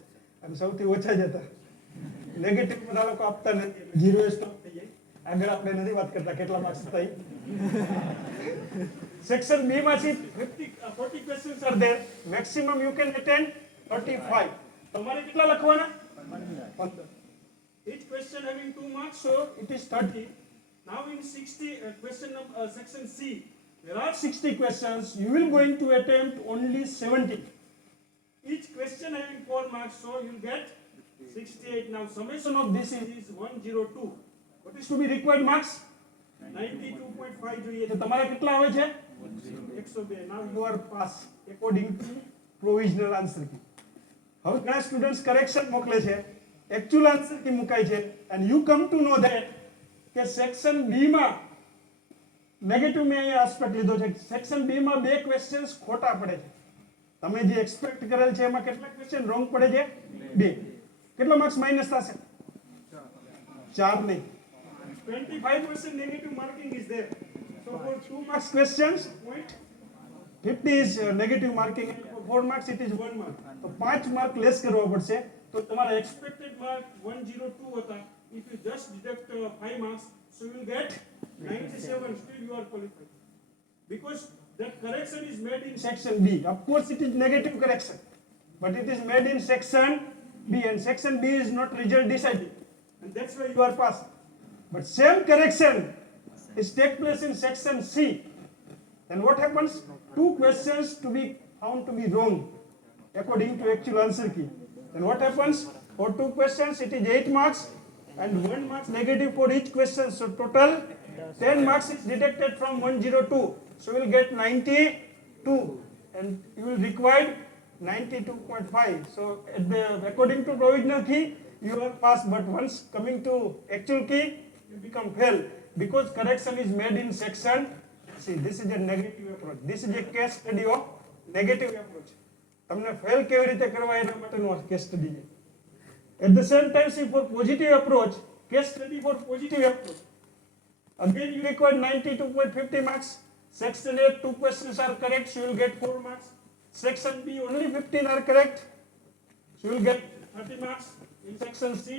અને સૌથી ઓછા જ હતા. નેગેટિવ બધા લોકો આપતા નથી, 0 સ્ટોપ થઈ જાય. આગળ આપણે નથી વાત કરતા કેટલા માર્ક્સ હતા સેક્શન બી માંથી 40 questions are there maximum you can attend 35 તમારે કેટલા લખવાના 15 each question having 2 marks so it is 30 now in 60 question number section C there are 60 questions you will going to attempt only 70 each question having 4 marks so you will get 68 now summation of this is 102 what is to be required marks 92.5 જોઈએ તો તમારે કેટલા આવે છે 102 now you are pass according to provisional answer key હવે ઘણા students correction મોકલે છે એકચ્યુઅલ આન્સર કી મુકાય છે and you come to know that કે સેક્શન બી માં નેગેટિવ મેં અહીંયા આસ્પેક્ટ લીધો છે સેક્શન બી માં બે ક્વેશ્ચન્સ ખોટા પડે છે તમે જે એક્સપેક્ટ કરેલ છે એમાં કેટલા ક્વેશ્ચન રોંગ પડે છે બે કેટલો માર્ક્સ માઈનસ થશે 4 નહીં 25% negative marking is there so for 2 marks questions point 50 is negative marking and for 4 marks it is 1 mark તો 5 માર્ક લેસ કરવા પડશે તો તમારા એક્સપેક્ટેડ માર્ક 102 હતા if you just deduct 5 marks so you will get 97 still you are qualified because that correction is made in section B of course it is negative correction but it is made in section B and section B is not result deciding and that's why you are passed but same correction is take place in section C then what happens 2 questions to be found to be wrong according to actual answer key then what happens for 2 questions it is 8 marks and 1 marks negative for each question so total 10 marks is deducted from 102 so you will get 92 and you will require 92.5 so at the according to provisional key you are passed but once coming to actual key you become fail because correction is made in section see this is a negative approach this is a case study of negative approach તમને fail કેવી રીતે કરવા એના માટેનો case study છે at the same time see for positive approach case study for positive approach again you require 92.50 marks section A 2 questions are correct so you will get 4 marks section B only 15 are correct so you will get 30 marks in section C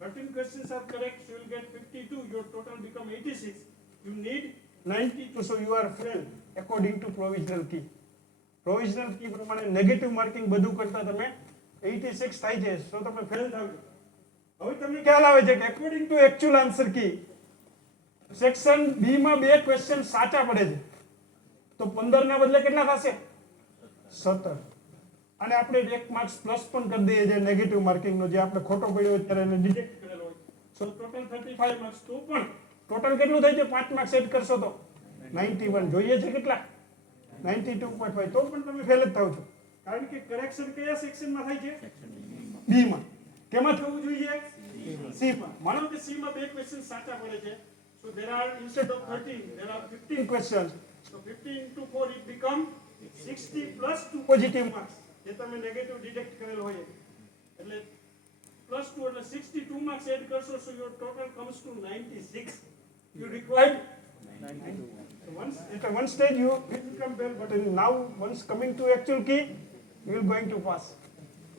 13 questions are correct so you will get 52 your total become 86 you need 92 so you are fail according to provisional key provisional key પ્રમાણે negative marking બધું કરતા તમે 86 થાય છે so તમે fail થાવ હવે તમને ખ્યાલ આવે છે કે according to actual answer key section B માં બે ક્વેશ્ચન સાચા પડે છે તો 15 ના બદલે કેટલા થશે 17 અને આપણે એક માર્ક્સ પ્લસ પણ કરી દઈએ જે નેગેટિવ માર્કિંગ નો જે આપણે ખોટો પડ્યો હોય ત્યારે એને ડિટેક્ટ કરેલો હોય સો ટોટલ 35 માર્ક્સ તો પણ ટોટલ કેટલું થાય છે 5 માર્ક્સ એડ કરશો તો 91 જોઈએ છે કેટલા 92.5 તો પણ તમે ફેલ જ થાવ છો કારણ કે કરેક્શન કયા સેક્શનમાં થાય છે બી માં કેમાં થવું જોઈએ સી માં માનો કે સી માં બે ક્વેશ્ચન સાચા પડે છે so there are instead of 13 there are 15 questions so 15 into 4 it become 60 plus 2 positive marks જે તમે નેગેટિવ ડિટેક્ટ કરેલ હોય એટલે plus 2 એટલે 62 marks એડ કરશો so your total comes to 96 you require 92 so once at one stage you will become well but now once coming to actual key you will going to pass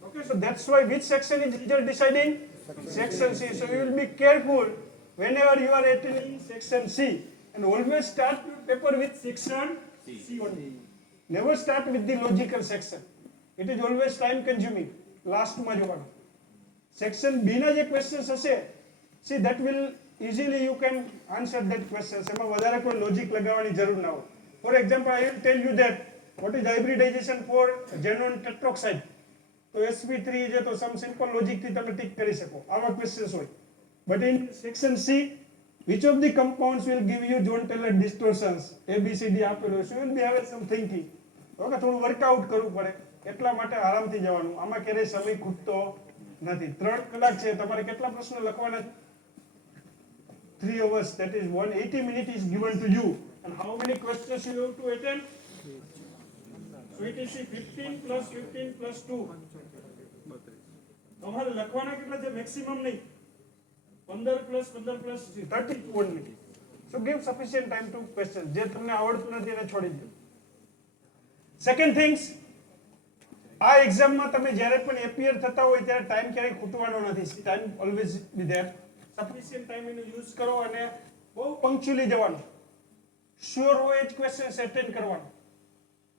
okay so that's why which section is result deciding section C so you will be careful whenever you are attending section C and always start your paper with section C only never start with the logical section it is always time consuming last માં જોવાનું section B ના જે questions હશે see that will easily you can answer that question એમાં વધારે કોઈ logic લગાવવાની જરૂર ના હોય for example I will tell you that what is hybridization for xenon tetroxide તો sp3 છે તો some simple logic થી તમે ટિક કરી શકો આવા questions હોય but in section C which of the compounds will give you John Taylor distortions ABCD આપેલું so you will be having some thinking okay થોડું વર્કઆઉટ કરવું પડે એટલા માટે આરામથી જવાનું આમાં ક્યારેય સમય ખૂટતો નથી 3 કલાક છે તમારે કેટલા પ્રશ્નો લખવાના છે 3 hours that is 180 minutes is given to you and how many questions you have to attend so it is 15 plus 15 plus 2 તમારે લખવાના કેટલા છે મેક્સિમમ નહીં 15 plus 15 plus 32 only so give sufficient time to questions જે તમને આવડતું નથી એને છોડી દો second things આ એક્ઝામમાં તમે જ્યારે પણ એપિયર થતા હોય ત્યારે ટાઈમ ક્યારેય ખૂટવાનો નથી time always be there sufficient time એનો યુઝ કરો અને બહુ પંક્ચ્યુઅલી જવાનું, શ્યોર હોય જ ક્વેશ્ચન્સ એટેન્ડ કરવાનો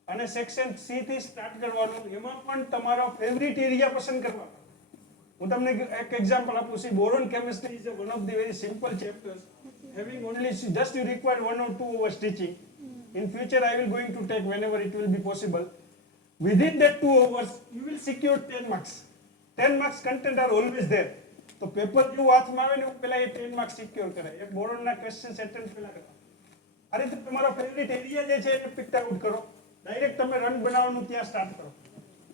અને સેક્શન સી થી સ્ટાર્ટ કરવાનું. એમાં પણ તમારો ફેવરિટ એરિયા પસંદ કરવાનો. હું તમને એક એક્ઝામ્પલ આપું. C boron chemistry is one of the very simple chapters having only just you require 1 or 2 hours teaching. In future I will going to take whenever it will be possible. Within that 2 hours you will secure 10 marks. 10 marks content are always there. તો paper જેવું હાથમાં આવે ને હું પહેલા એ 10 marks secure કરે. એક બોરોનના questions attend પહેલા કરો. આ રીતે તમારો ફેવરિટ એરિયા જે છે એને પિક આઉટ કરો. ડાયરેક્ટ તમે રન બનાવવાનું ત્યાં સ્ટાર્ટ કરો.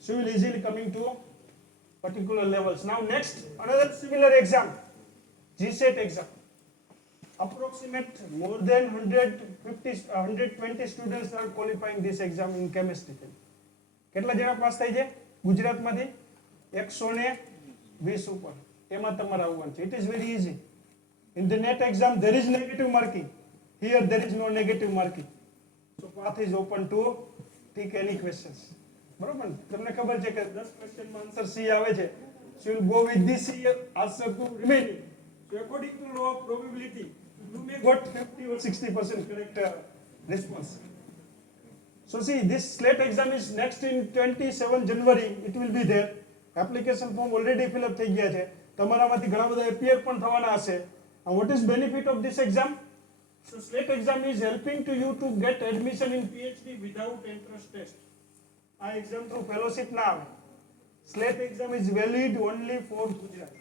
So you will easily coming to particular levels. Now next, another similar exam, GSET exam. Approximate more than 120 students are qualifying this exam in chemistry. કેટલા જણા પાસ થાય છે ગુજરાતમાંથી? 120 ઉપર. એમાં તમારે આવવાનું છે. It is very easy. In the NET exam there is negative marking. Here there is no negative marking. So path is open to take any questions. બરોબર ને? તમને ખબર છે કે 10 ક્વેશ્ચનમાં આન્સર સી આવે છે. So you will go with this answer to remaining. So according to law of probability you may got 50 or 60% correct response. So see, this SLATE exam is next in 27 January. It will be there. Application form already fill up થઈ ગયા છે. તમારામાંથી ઘણા બધા appear પણ થવાના હશે. And what is benefit of this exam? So SLATE exam is helping to you to get admission in PhD without entrance test. આ exam through fellowship ના આવે. SLATE exam is valid only for Gujarat.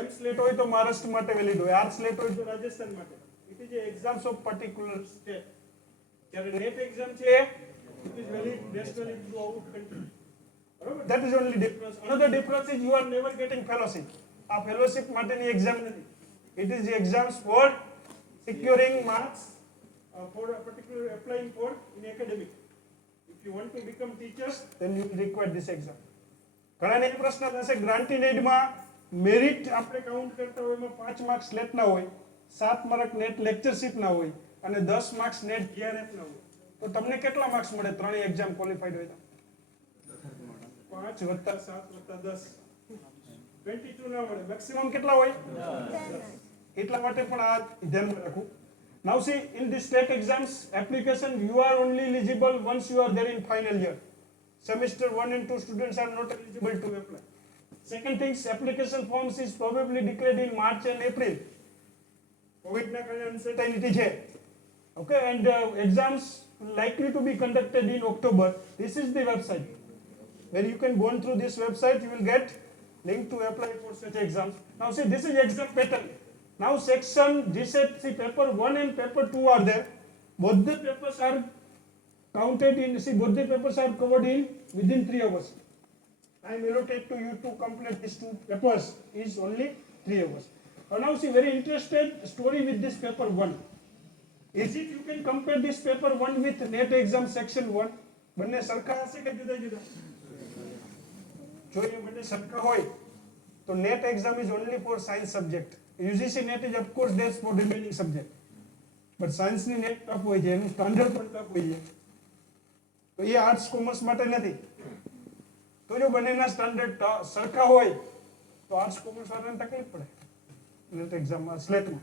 M SLATE હોય તો મહારાષ્ટ્ર માટે valid હોય, R SLATE હોય તો રાજસ્થાન માટે. It is a exams of particular state. જ્યારે NET exam છે it is valid nationally throughout country. બરોબર? That is only difference. Another difference is you are never getting fellowship. આ fellowship માટેની exam નથી. It is the exams for securing marks for a particular applying for in academic. If you want to become teachers then you will require this exam. ઘણાને એ પ્રશ્ન થશે granted એડમાં merit આપણે count કરતા હોય એમાં 5 marks slate ના હોય, 7 mark net લેક્ચરશીપ ના હોય અને 10 માર્ક્સ નેટ જીઆરએફ ના હોય. તો તમને કેટલા માર્ક્સ મળે ત્રણેય એક્ઝામ ક્વોલિફાઈડ હોય તો? 5 + 7 + 10 22 ના મળે. મેક્સિમમ કેટલા હોય? 10. એટલા માટે પણ આ ધ્યાનમાં રાખવું. Now see, in this state exams application you are only eligible once you are there in final year. Semester 1 and 2 students are not eligible to apply. Second thing, application forms is probably declared in March and April. COVID na karane uncertainty છે. Okay, and exams likely to be conducted in October. This is the website where you can go through this website. You will get link to apply for such exams. Now see, this is exam pattern. Now section GSET, see paper 1 and paper 2 are there. Both the papers are counted in, see both the papers are covered in within 3 hours. Time allotted to you to complete these 2 papers is only 3 hours. Now see, very interested story with this paper 1. Is it you can compare this paper 1 with NET exam section 1? બંને સરખા હશે કે જુદા જુદા? જો એ બંને સરખા હોય તો NET exam is only for science subject. UGC NET is of course there for remaining subject. But science ની NET ટફ હોય છે, એનું સ્ટાન્ડર્ડ પણ ટફ હોય છે. તો એ આર્ટ્સ કોમર્સ માટે નથી. તો જો બંનેના સ્ટાન્ડર્ડ સરખા હોય તો આર્ટ્સ કોમર્સ વાળાને તકલીફ પડે NET એક્ઝામમાં, સ્લેટમાં.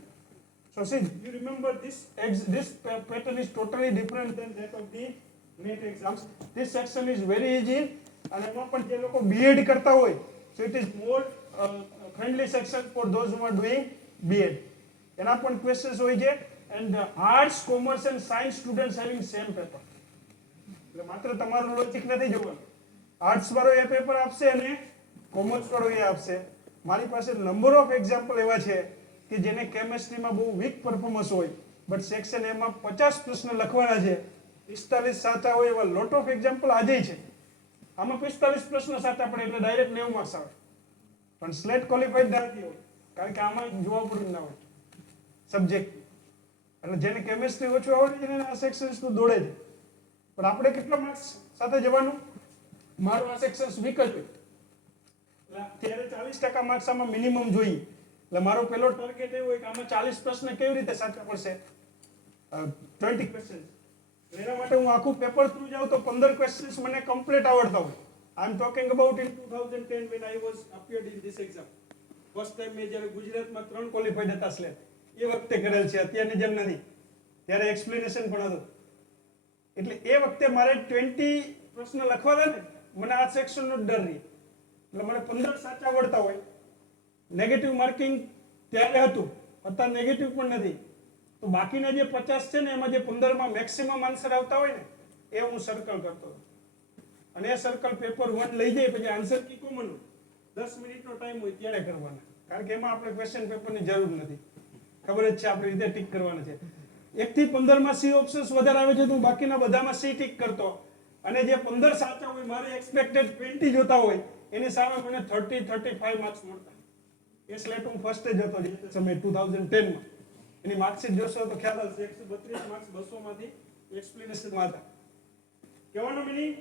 So see, you remember this pattern is totally different than that of the NET exams. This section is very easy and એમાં પણ જે લોકો BEd કરતા હોય, so it is more friendly section for those who are doing BEd. એના પણ questions હોય છે and arts, commerce and science students having same paper. એટલે માત્ર તમારું લોજિક નથી જોવાનું. આર્ટ્સ વાળો એ પેપર આપશે અને કોમર્સ વાળો એ આપશે. મારી પાસે નંબર ઓફ એક્ઝામ્પલ એવા છે કે જેને કેમેસ્ટ્રીમાં બહુ વીક પરફોર્મન્સ હોય બટ સેક્શન એમાં 50 પ્રશ્ન લખવાના છે, 45 સાચા હોય એવા લોટ ઓફ એક્ઝામ્પલ આજે છે. આમાં 45 પ્રશ્ન સાચા પડે એટલે ડાયરેક્ટ 90 માર્ક્સ આવે. પણ સ્લેટ ક્વોલિફાઈડ નથી હોય કારણ કે આમાં જોવા પડ્યું ના હોય સબ્જેક્ટ. એટલે જેને કેમેસ્ટ્રી ઓછું આવડે છે એને આ સેક્શન્સ તો દોડે છે. પણ આપણે કેટલા માર્ક્સ સાથે જવાનું? મારું આ સેક્શન્સ વીક જ હોય ત્યારે 40% માર્ક્સ આમાં મિનિમમ જોઈએ. એટલે મારો પહેલો ટાર્ગેટ એવો હોય કે આમાં 40 પ્રશ્ન કેવી રીતે સાચા પડશે? 20 ક્વેશ્ચન. એના માટે હું આખું પેપર થ્રુ જાઉં તો 15 ક્વેશ્ચન્સ મને કમ્પ્લીટ આવડતા હોય. I am talking about in 2010 when I was appeared in this exam. First time મેં જ્યારે ગુજરાતમાં 3 ક્વોલિફાઈડ હતા સ્લેટ એ વખતે કરેલ છે, અત્યારની જેમ નથી. ત્યારે એક્સપ્લેનેશન પણ હતું. એટલે એ વખતે મારે 20 પ્રશ્ન લખવા હતા ને, મને આ સેક્શનનો જ ડર રહી. એટલે મને 15 સાચા આવડતા હોય, નેગેટિવ માર્કિંગ ત્યારે હતું, અત્યારે નેગેટિવ પણ નથી, તો બાકીના જે 50 છે ને એમાં જે 15માં મેક્સિમમ આન્સર આવતા હોય ને એ હું સર્કલ કરતો હતો. અને એ સર્કલ પેપર 1 લઈ જાય પછી આન્સર કી કોમન 10 મિનિટનો ટાઈમ હોય ત્યારે કરવાના, કારણ કે એમાં આપણે ક્વેશ્ચન પેપરની જરૂર નથી, ખબર જ છે આપણી રીતે ટીક કરવાના છે. 1 થી 15 માં સી ઓપ્શન્સ વધારે આવે છે તો હું બાકીના બધામાં સી ટીક કરતો, અને જે 15 સાચા હોય, મારે એક્સપેક્ટેડ 20 જોતા હોય, એની સામે મને 30-35 માર્ક્સ મળતા. એ સ્લેટ હું ફર્સ્ટ જ હતો જે સમય 2010 માં. એની માર્કશીટ જોશો તો ખ્યાલ આવશે, 132 માર્ક્સ 200 માંથી એક્સપ્લેનેશનમાં હતા. કહેવાનો મિનિંગ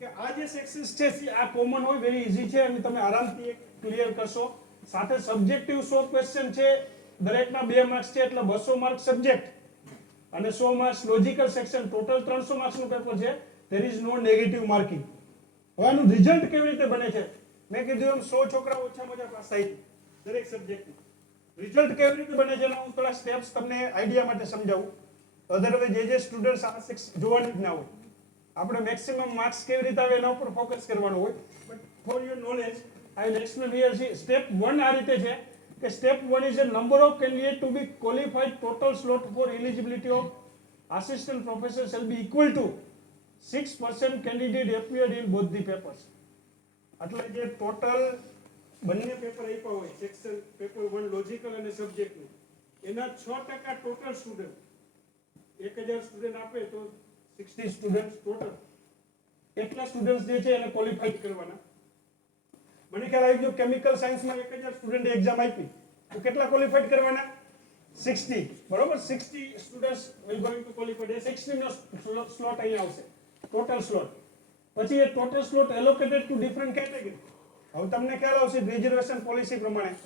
કે આ જે સેક્શન્સ છે આ કોમન હોય, વેરી ઈઝી છે અને તમે આરામથી ક્લિયર કરશો. સાથે સબ્જેક્ટિવ 100 ક્વેશ્ચન છે, દરેકના 2 માર્ક્સ છે, એટલે 200 માર્ક્સ સબ્જેક્ટ અને 100 માર્ક્સ લોજિકલ સેક્શન, ટોટલ 300 માર્ક્સનું પેપર છે. There is no negative marking. હવે આનું રિઝલ્ટ કેવી રીતે બને છે? મેં કીધું એમ 100 છોકરા ઓછામાં ઓછા પાસ થાય દરેક સબ્જેક્ટમાં. રિઝલ્ટ કેવી રીતે બને છે એના હું થોડા સ્ટેપ્સ તમને આઈડિયા માટે સમજાવું. અધરવાઇઝ જે સ્ટુડન્ટ્સ આ જોવાની જ ના હોય, આપણે મેક્સિમમ માર્ક્સ કેવી રીતે આવે એના ઉપર ફોકસ કરવાનું હોય. But for your knowledge I will explain here. Step 1 આ રીતે છે કે step 1 is a number of candidates to be qualified. Total slot for eligibility of assistant professor shall be equal to 6% candidate appeared in both the papers. એટલે જે total બંને paper આપ્યા હોય, section paper 1 logical અને સબ્જેક્ટનું, એના 6% total student, 1000 student આપે તો 60 student total, એટલા સ્ટુડન્ટ્સ જે છે એને ક્વોલિફાઈડ કરવાના. મને ખ્યાલ આવી ગયો, કેમિકલ સાયન્સમાં 1000 સ્ટુડન્ટ એક્ઝામ આપી તો કેટલા ક્વોલિફાઈડ કરવાના? 60, બરોબર. 60 students will going to qualified. એ 60 નો સ્લોટ અહીંયા આવશે, ટોટલ સ્લોટ. પછી એ total slot allocated to different category. હવે તમને ખ્યાલ આવશે રિઝર્વેશન પોલિસી પ્રમાણે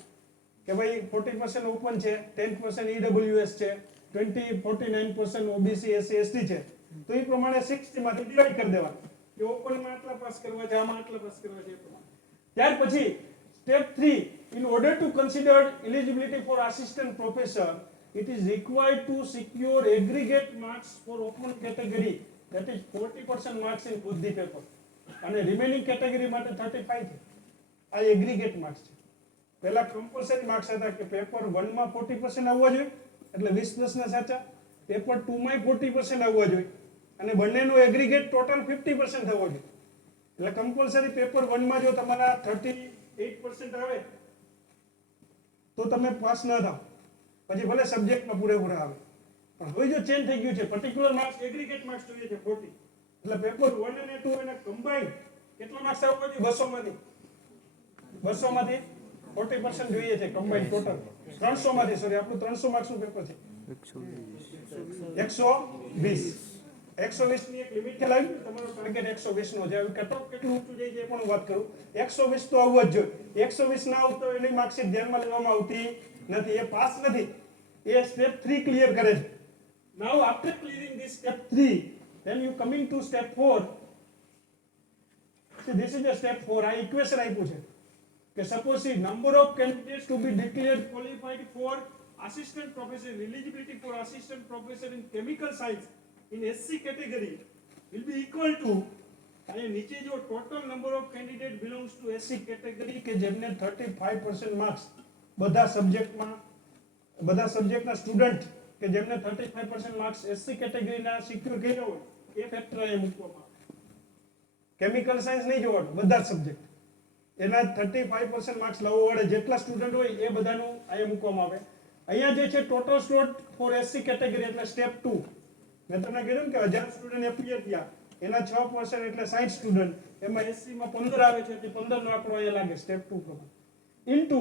કે ભાઈ 40% ઓપન છે, 10% ઈડબ્લ્યુએસ છે, 49% ઓબીસી એસસી એસટી છે. તો એ પ્રમાણે 60 માંથી ડિવાઈડ કરી દેવાનું કે ઓપનમાં આટલા પાસ કરવા છે, આમાં આટલા પાસ કરવા છે એ પ્રમાણે. ત્યાર પછી step 3, in order to consider eligibility for assistant professor, it is required to secure aggregate marks for open category, that is 40% marks in both the paper, અને રિમેનિંગ કેટેગરી માટે 35 છે. આ એગ્રીગેટ માર્ક્સ છે. પહેલા કમ્પલસરી માર્ક્સ હતા કે paper 1 માં 40% આવવા જોઈએ, એટલે 20 પ્રશ્ન સાચા. પેપર 2 માં 40% આવવા જોઈએ અને બંનેનો એગ્રીગેટ ટોટલ 50% થવો જોઈએ. એટલે કમ્પલસરી પેપર 1 માં જો તમારા 38% આવે તો તમે પાસ ન થાવ, પછી ભલે સબ્જેક્ટમાં પૂરેપૂરા આવે. પણ હવે જો ચેન્જ થઈ ગયું છે, પર્ટિક્યુલર માર્ક્સ એગ્રીગેટ માર્ક્સ જોઈએ છે 40, એટલે પેપર 1 અને 2 એના કમ્બાઈન કેટલા માર્ક્સ આવવા જોઈએ? 200 માંથી 40% જોઈએ છે કમ્બાઈન ટોટલ. 300 માંથી, સોરી, આપણું 300 માર્ક્સનું પેપર છે. 120 ની એક લિમિટ ખ્યાલ આવી. તમારો ટાર્ગેટ 120 નો છે. કટ ઓફ કેટલું ઊંચું જાય છે એ પણ વાત કરું. 120 તો આવવા જ જોઈએ. 120 ના આવતો એની માર્કશીટ ધ્યાનમાં લેવામાં આવતી નથી, એ પાસ નથી. એ સ્ટેપ 3 ક્લિયર કરે છે. Now after clearing this step 3, then you coming to step 4. See, this is the step 4. આ ઇક્વેશન આપ્યું છે કે suppose number of candidates to be declared qualified for assistant professor, eligibility for assistant professor in chemical science in SC category will be equal to, અને નીચે જો total number of candidate belongs to SC category કે જેમને 35% marks બધા સબ્જેક્ટના student કે જેમને 35% marks SC કેટેગરીના secure કર્યા હોય એ ફેક્ટર અહીંયા મૂકવામાં આવે. કેમિકલ સાયન્સ નહીં જોવાનું, બધા સબ્જેક્ટ એના 35% માર્ક્સ લાવવા વાળા જેટલા સ્ટુડન્ટ હોય એ બધાનું અહીંયા મૂકવામાં આવે. અહીંયા જે છે total slot for SC category, એટલે સ્ટેપ 2. મેં તમને કીધું કે 1000 સ્ટુડન્ટ એપ્લાય થયા, એના 6% એટલે 60 સ્ટુડન્ટ, એમાં SC માં 15 આવે છે, તે 15 નો આંકડો અહીંયા લાગે સ્ટેપ 2 પ્રમાણે. Into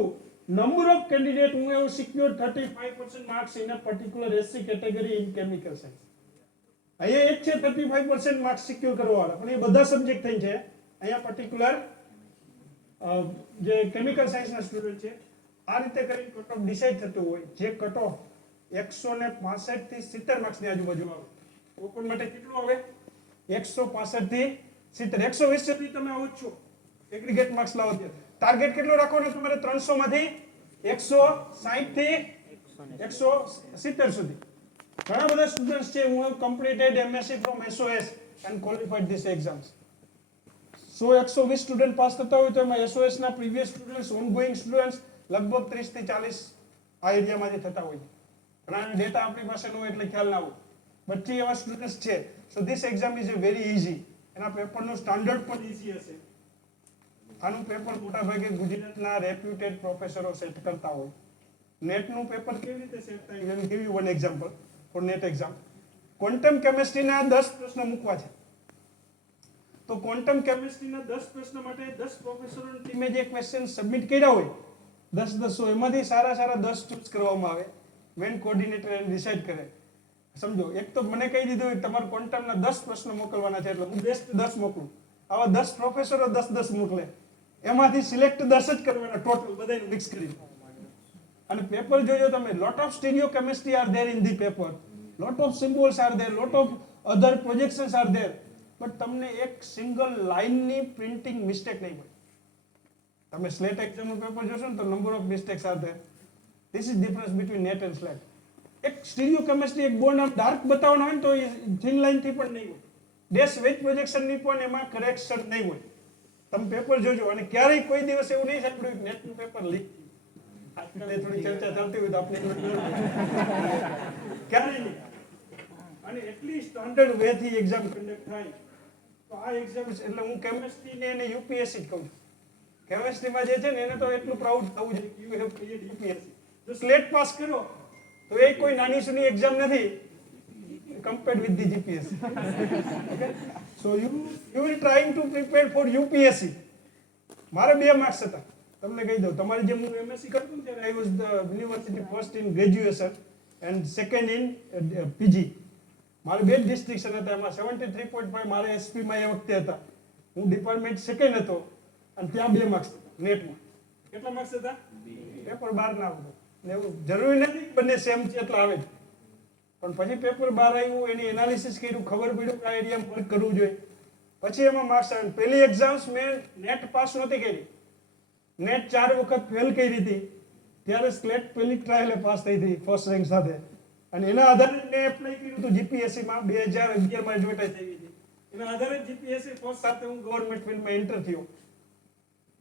number of candidate who have secured 35% marks in a particular SC category in chemical science. અહીંયા એક છે 35% માર્ક્સ સિક્યોર કરવાવાળા, પણ એ બધા સબ્જેક્ટ થઈ છે. અહીંયા પર્ટિક્યુલર જે કેમિકલ સાયન્સના સ્ટુડન્ટ છે, આ રીતે કરીને કટ ઓફ ડિસાઈડ થતું હોય. જે કટ ઓફ 165 થી 70 માર્ક્સની આજુબાજુ આવે. ઓપન માટે કેટલું આવે? 165 થી 70. 120 સુધી તમે આવો જ છો એગ્રીગેટ માર્ક્સ લાવો. ટાર્ગેટ કેટલો રાખવાનો તમારે 300 માંથી 160 થી 170 સુધી. ઘણા બધા સ્ટુડન્ટ્સ છે who have completed MSc from SOS and qualified this exams. 120 student pass થતા હોય તો એમાં SOS ના પ્રીવિયસ સ્ટુડન્ટ્સ, ઓનગોઈંગ સ્ટુડન્ટ્સ લગભગ 30 થી 40 આ એરિયામાંથી થતા હોય. ઘણા ડેટા આપણી પાસે ન હોય એટલે ખ્યાલ ના હોય. 32 એવા સ્ટુડન્ટ્સ છે. So this exam is very easy. એના પેપરનું સ્ટાન્ડર્ડ પણ ઇઝી હશે. આનું પેપર મોટાભાગે ગુજરાતના રેપ્યુટેડ પ્રોફેસરો સેટ કરતા હોય. નેટનું પેપર કેવી રીતે સેટ થાય? I will give you one example for NET exam. Quantum કેમિસ્ટ્રીના 10 પ્રશ્ન મૂકવા છે. તો ક્વોન્ટમ કેમિસ્ટ્રીના 10 પ્રશ્ન માટે 10 પ્રોફેસરોની ટીમે જે ક્વેશ્ચન સબમિટ કર્યા હોય 10 એમાંથી સારા 10 ચૂઝ કરવામાં આવે. મેન કોઓર્ડિનેટર એને ડિસાઈડ કરે. સમજો, એક તો મને કહી દીધું કે તમારે ક્વોન્ટમના 10 પ્રશ્ન મોકલવાના છે એટલે હું બેસ્ટ 10 મોકલું. આવા 10 પ્રોફેસરો 10 મોકલે. એમાંથી સિલેક્ટ 10 જ કરવાના ટોટલ બધાને મિક્સ કરી. અને પેપર જોજો તમે, lot of stereo chemistry are there in the paper, lot of symbols are there, lot of other projections are there, but તમને એક સિંગલ લાઇનની પ્રિન્ટિંગ મિસ્ટેક નહીં મળે. તમે સ્લેટ એક્ઝામનું પેપર જોશો ને તો number of mistakes are there. This is difference between NET and SLET. એક સ્ટીરિયો કેમિસ્ટ્રી એક બોન્ડ ડાર્ક બતાવવાનો હોય ને તો એ થિન લાઇનથી પણ નહીં હોય. ડેશ વેજ પ્રોજેક્શનની પણ એમાં કરેક્શન નહીં હોય. તમે પેપર જોજો અને ક્યારેય કોઈ દિવસ એવું નહીં સાંભળ્યું નેટનું પેપર લીક. આજકાલ થોડી ચર્ચા ચાલતી હોય તો આપણે ક્યારેય નહીં. અને એટલી સ્ટાન્ડર્ડ વેથી એક્ઝામ કન્ડક્ટ થાય. તો આ એક્ઝામ એટલે હું કેમિસ્ટ્રીને અને યુપીએસસી જ કહું છું. કેમિસ્ટ્રીમાં જે છે ને એને તો એટલું પ્રાઉડ થવું જોઈએ કે યુ હેવ ક્લિયર્ડ યુપીએસસી. જો સ્લેટ પાસ કરો તો એ કોઈ નાની સુની એક્ઝામ નથી compared with the GPSC. Okay? So you will trying to prepare for UPSC. મારે 2 માર્ક્સ હતા. તમને કહી દઉં, તમારી જેમ હું MSc કરતો ને ત્યારે I was the university first in graduation and second in PG. મારે 2 ડિસ્ટિંક્શન હતા. એમાં 73.5 મારે SP માં એ વખતે હતા. હું ડિપાર્ટમેન્ટ સેકન્ડ હતો અને ત્યાં 2 માર્ક્સ હતા નેટમાં. કેટલા માર્ક્સ હતા? પેપર 12 ના આવતો. એવું જરૂરી નથી બંને સેમ છે એટલે આવે જ. પણ પછી પેપર 12 આવ્યું, એની એનાલિસિસ કર્યું, ખબર પડ્યું કે આ એરિયામાં વર્ક કરવું જોઈએ. પછી એમાં માર્ક્સ આવે. પહેલી એક્ઝામ્સ મેં નેટ પાસ નહોતી કરી. નેટ 4 વખત ફેલ કરી હતી. ત્યારે સ્લેટ પહેલી ટ્રાયલે પાસ થઈ હતી ફર્સ્ટ રેન્ક સાથે. અને એના આધારે મેં એપ્લાય કર્યું હતું જીપીએસસીમાં. 2011માં એડવર્ટાઇઝ થઈ હતી. એના આધારે જીપીએસસી ફર્સ્ટ સાથે હું ગવર્મેન્ટ ફિલ્ડમાં એન્ટર થયો.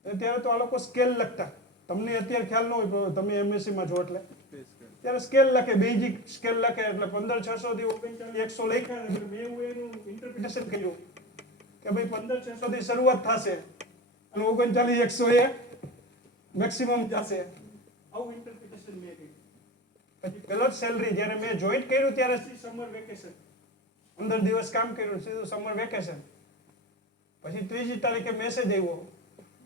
ત્યારે તો આ લોકો સ્કેલ લખતા. તમને અત્યારે ખ્યાલ ન હોય, તમે એમએસસીમાં છો એટલે ત્યારે સ્કેલ લખે, બેઝિક સ્કેલ લખે એટલે 15600 થી 39100 લખ્યા. એટલે મેં એનું ઇન્ટરપ્રિટેશન કર્યું કે ભાઈ 15600 થી શરૂઆત થશે અને 39100 એ મેક્સિમમ જશે. આવું ઇન્ટરપ્રિટેશન મેં કર્યું. પછી પહેલો જ સેલરી જ્યારે મેં જોઈન કર્યું ત્યારે સમર વેકેશન, 15 દિવસ કામ કર્યું, સીધું સમર વેકેશન. પછી 3જી તારીખે મેસેજ આવ્યો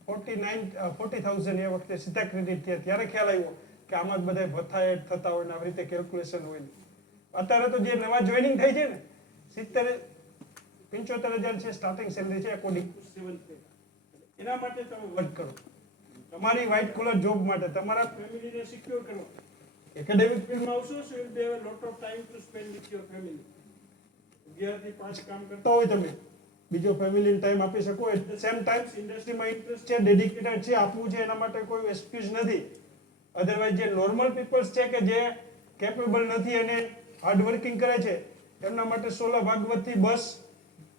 40,000 એ વખતે સીધા ક્રેડિટ થયા. ત્યારે ખ્યાલ આવ્યો કે આમાં જ બધા ભથ્થા એડ થતા હોય ને આવી રીતે કેલ્ક્યુલેશન હોય. અત્યારે તો જે નવા જોઈનિંગ થઈ છે ને 75,000 છે સ્ટાર્ટિંગ સેલરી છે અકોર્ડિંગ ટુ 7th grade. એના માટે તમે વર્ક કરો. તમારી વ્હાઇટ કોલર જોબ માટે, તમારા ફેમિલીને સિક્યોર કરવા. એકેડેમિક ફિલ્ડમાં આવશો so you have a lot of time to spend with your family. 11 થી 5 કામ કરતા હોય તમે, બીજો ફેમિલીને ટાઈમ આપી શકો. એટ ધ સેમ ટાઈમ ઇન્ડસ્ટ્રીમાં ઇન્ટરેસ્ટ છે, ડેડિકેટેડ છે, આપવું છે, એના માટે કોઈ એક્સક્યુઝ નથી. અધરવાઇઝ જે નોર્મલ પીપલ્સ છે કે જે કેપેબલ નથી અને હાર્ડ વર્કિંગ કરે છે એમના માટે 16 ભાગવતથી બસ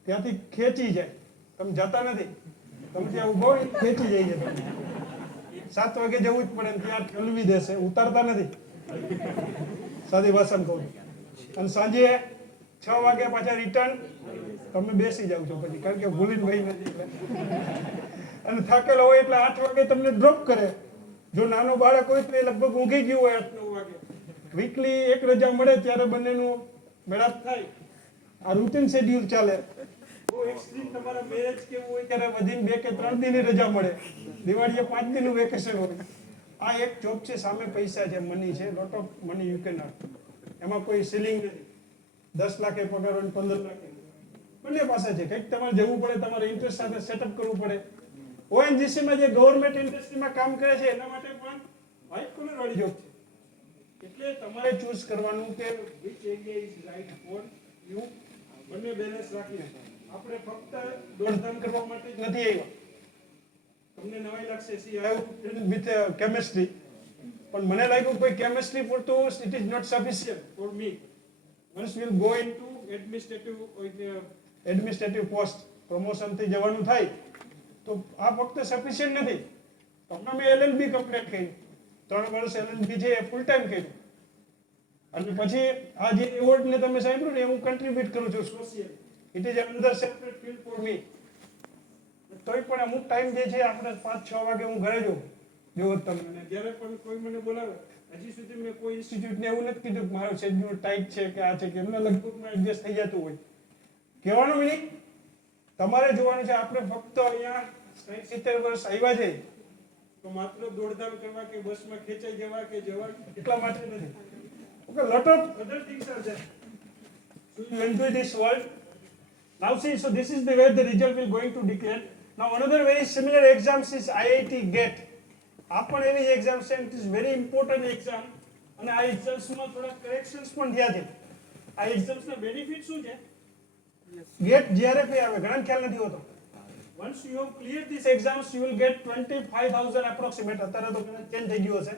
ત્યાંથી ખેંચી જાય. તમે જતા નથી, તમે ત્યાં ઉભો ખેંચી જાય છે. 7 વાગે જવું જ પડે, ત્યાં ઠલવી દેશે, ઉતારતા નથી. સાદી ભાષામાં કહું છું. અને સાંજે 6 વાગે પાછા રિટર્ન તમે બેસી જાવ છો પછી, કારણ કે ભૂલીને ભાઈ નથી. અને થાકેલો હોય એટલે 8 વાગે તમને ડ્રોપ કરે. જો નાનો બાળક હોય તો એ લગભગ ઊંઘી ગયું હોય 8-9 વાગે. વીકલી એક રજા મળે ત્યારે બંનેનું મેળાપ થાય. આ રૂટીન શેડ્યુલ ચાલે. બહુ એક્સ્ટ્રીમ તમારા મેરેજ કેવું હોય ત્યારે વધીને 2 કે 3 દિનની રજા મળે. દિવાળીએ 5 દિનનું વેકેશન હોય. આ એક જોબ છે, સામે પૈસા છે, મની છે, lot of money you can earn. એમાં કોઈ સીલિંગ નથી. 10 લાખે પગાર હોય 15 લાખે બંને પાસે છે. કંઈક તમારે જવું પડે, તમારે ઇન્ટરેસ્ટ સાથે સેટઅપ કરવું પડે. ઓએનજીસીમાં જે ગવર્મેન્ટ ઇન્ડસ્ટ્રીમાં કામ કરે છે એના માટે પણ વ્હાઇટ કોલર વાળી જોબ છે. એટલે તમારે ચૂઝ કરવાનું કે which area is right for you. બંને બેલેન્સ રાખીને આપણે ફક્ત દોડધામ કરવા માટે જ નથી આવ્યા. તમને નવાઈ લાગશે સી આઈ વિથ કેમિસ્ટ્રી, પણ મને લાગ્યું ભાઈ કેમિસ્ટ્રી પૂરતું it is not sufficient for me. Once will go into administrative post, promotion થી જવાનું થાય તો આ ફક્ત સફિશિયન્ટ નથી. હમણાં મેં LLB કમ્પ્લીટ કરી, 3 વર્ષ LLB છે એ ફૂલ ટાઈમ કર્યું, અને પછી આ જે એવોર્ડ ને તમે સાંભળ્યું ને એ હું કન્ટ્રીબ્યુટ કરું છું social. It is another separate field for me. તોય પણ અમુક ટાઈમ જે છે આપણે 5-6 વાગે હું ઘરે જઉં, જો તમને જ્યારે પણ કોઈ મને બોલાવે, હજી સુધી મેં કોઈ ઇન્સ્ટિટ્યૂટને એવું નથી કીધું કે મારો શેડ્યુલ ટાઈટ છે કે આ છે કે એમને લગભગમાં એડજસ્ટ થઈ જતું હોય. કહેવાનો મિનિંગ તમારે જોવાનું છે, આપણે ફક્ત અહીંયા 60-70 વર્ષ આવ્યા છે તો માત્ર દોડધામ કરવા કે બસમાં ખેંચાઈ જવા કે જવા એટલા માટે નથી. Okay, lot of other things are there. So you enjoy this world. Now see, so this is the way the result will going to declare. Now another very similar exams is IIT GATE. આ પણ એવી exam છે, it is very important exam, અને આ એક્ઝામ્સમાં થોડા corrections પણ થયા છે. આ એક્ઝામ્સના બેનિફિટ શું છે? ગેટ જીઆરએફ આવે, ઘણા ખ્યાલ નથી હોતો. Once you have cleared these exams, you will get 25,000 approximate. અત્યારે તો ઘણા ચેન્જ થઈ ગયું હશે.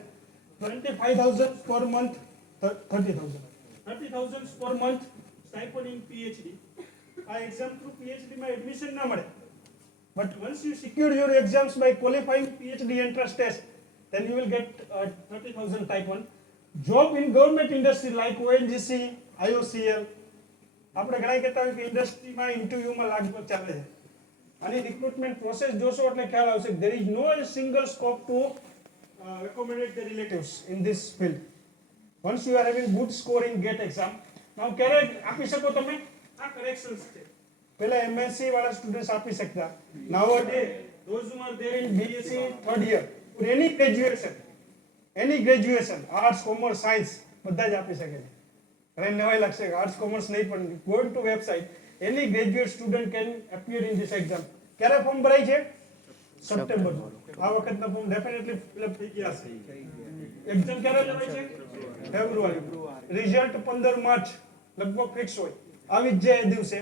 25,000 per month, 30,000 per month stipend in PhD. આ એક્ઝામ થ્રુ PhD માં એડમિશન ના મળે. But once you secure your exams by qualifying PhD entrance test, then you will get 30,000 stipend. Job in government industry like ONGC, IOCL. આપણે ઘણા કહેતા હોય કે ઇન્ડસ્ટ્રીમાં ઇન્ટરવ્યુમાં લાગભગ ચાલે છે. આની રિક્રુટમેન્ટ પ્રોસેસ જોશો એટલે ખ્યાલ આવશે. There is no single scope to accommodate the relatives in this field. Once you are having good score in GATE exam, now ક્યારે આપી શકો તમે? આ કરેક્શન્સ છે. પહેલા MSc વાળા સ્ટુડન્ટ્સ આપી શકતા. Nowadays those who are there in BSc third year or any graduation, arts, commerce, science બધા જ આપી શકે છે. ઘણા નવાઈ લાગશે કે આર્ટ્સ કોમર્સ નહીં, પણ go to website, any graduate student can appear in this exam. ક્યારે ફોર્મ ભરાય છે? સપ્ટેમ્બર. આ વખતના ફોર્મ ડેફિનેટલી ફિલઅપ થઈ ગયા છે. એક્ઝામ ક્યારે લેવાય છે? ફેબ્રુઆરી. રિઝલ્ટ 15 માર્ચ લગભગ ફિક્સ હોય, આવી જ જાય દિવસે.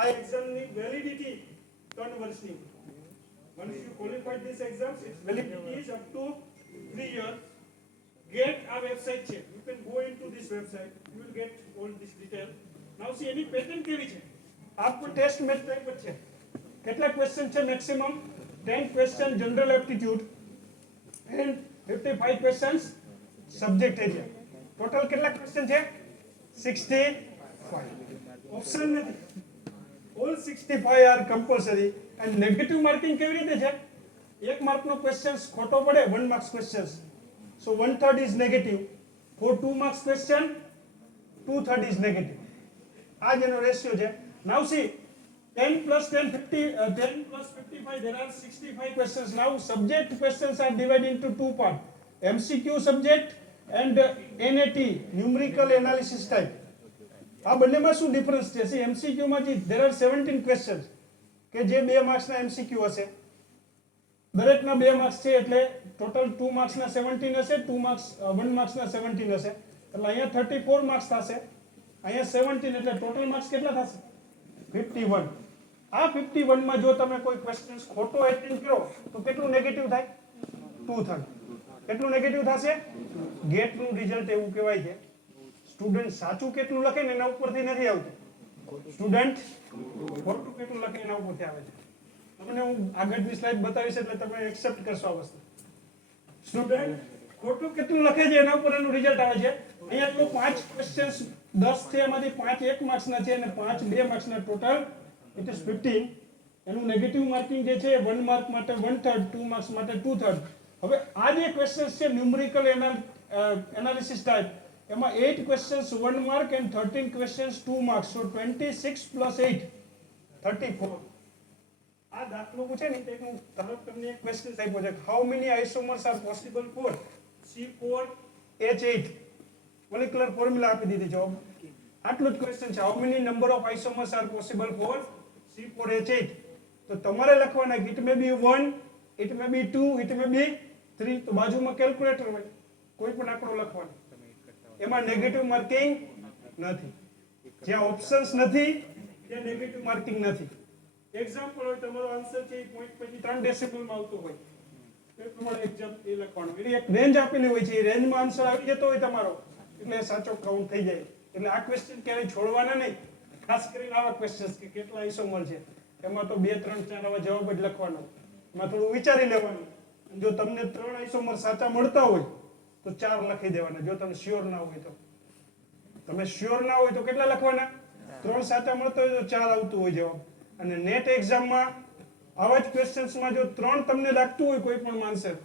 આ એક્ઝામની વેલિડિટી 3 વર્ષની. Once you qualify this exams, its validity is up to 3 years. GATE આ વેબસાઇટ છે. You can go into this website. You will get all this detail. Now see, any pattern કેવી છે? આ પણ ટેસ્ટ મેચ ટાઈપ જ છે. કેટલા question છે? Maximum 10 question general aptitude and 55 questions subject area. Total કેટલા ક્વેશ્ચન છે? 65. ઓપ્શન નથી. all 65 are compulsory. and negative marking કેવી રીતે છે? 1 માર્કનો ક્વેશ્ચન્સ ખોટો પડે, 1 marks questions, so 1/3 is negative. for 2 marks question, 2/3 is negative. આ જેનો રેશિયો છે. now see, 10 plus 10 plus 55, there are 65 questions. Now subject questions are divided into 2 parts, MCQ subject and NAT, numerical analysis type. આ બંનેમાં શું difference છે? C MCQ માં there are 17 questions કે જે 2 માર્ક્સના MCQ હશે. દરેકના 2 માર્ક્સ છે એટલે ટોટલ 2 માર્ક્સના 17 હશે, 1 માર્ક્સના 17 હશે, એટલે અહીંયા 34 માર્ક્સ થશે, અહીંયા 17, એટલે ટોટલ માર્ક્સ કેટલા થશે? 51. આ 51 માં જો તમે કોઈ ક્વેશ્ચન્સ ખોટો એટેન્ડ કરો તો કેટલું નેગેટિવ થાય? 2/3. કેટલું નેગેટિવ થશે? ગેટનું રિઝલ્ટ એવું કહેવાય છે, સ્ટુડન્ટ સાચું કેટલું લખે ને એના ઉપરથી નથી આવતું, સ્ટુડન્ટ ખોટું કેટલું લખે એના ઉપરથી આવે છે. તમને હું આગળની સ્લાઇડ બતાવીશ એટલે તમે એક્સેપ્ટ કરશો આ વસ્તુ. સ્ટુડન્ટ ખોટું કેટલું લખે છે એના ઉપર એનું રિઝલ્ટ આવે છે. અહીંયા તો 5 ક્વેશ્ચન્સ 10 છે, એમાંથી 5 1 માર્ક્સના છે અને 5 2 માર્ક્સના, ટોટલ ઇટ ઇઝ 15. એનું નેગેટિવ માર્કિંગ જે છે 1 માર્ક માટે 1/3, 2 માર્ક્સ માટે 2/3. હવે આ જે ક્વેશ્ચન્સ છે ન્યુમેરિકલ એનાલિસિસ ટાઈપ, એમાં 8 questions 1 mark and 13 questions 2 marks, so 26 plus 8 34. આ દાખલો પૂછે ને તો હું તરત તમને એક ક્વેશ્ચન આપ્યો છે, how many isomers are possible for C4H8, molecular formula આપી દીધી છે. આટલું જ ક્વેશ્ચન છે, how many number of isomers are possible for C4H8. તો તમારે લખવાના કે it may be 1, it may be 2, it may be 3. તો બાજુમાં કેલ્ક્યુલેટર હોય, કોઈ પણ આંકડો લખવાનો. એમાં નેગેટિવ માર્કિંગ નથી. જ્યાં ઓપ્શન્સ નથી ત્યાં નેગેટિવ માર્કિંગ નથી. એક્ઝામ્પલ હોય તમારો આન્સર છે એ પોઈન્ટ પછી 3 ડેસિબલમાં આવતો હોય તો એ પ્રમાણે એક્ઝામ એ લખવાનું. એની એક રેન્જ આપેલી હોય છે, એ રેન્જમાં આન્સર આવી જતો હોય તમારો એટલે એ સાચો કાઉન્ટ થઈ જાય. એટલે આ ક્વેશ્ચન ક્યારેય છોડવાના નહીં. ખાસ કરીને આવા ક્વેશ્ચન્સ કે કેટલા આઇસોમર છે એમાં તો 2 3 4 આવા જવાબ જ લખવાનો. એમાં થોડું વિચારી લેવાનું. જો તમને 3 આઇસોમર સાચા મળતા હોય તો 4 લખી દેવાના. જો તમે શ્યોર ના હોય તો, તમે શ્યોર ના હોય તો કેટલા લખવાના? 3 સાચા મળતા હોય તો 4 આવતું હોય જવાબ. અને નેટ એક્ઝામમાં આવા જ ક્વેશ્ચન્સમાં જો 3 તમને લાગતું હોય કોઈ પણ આન્સર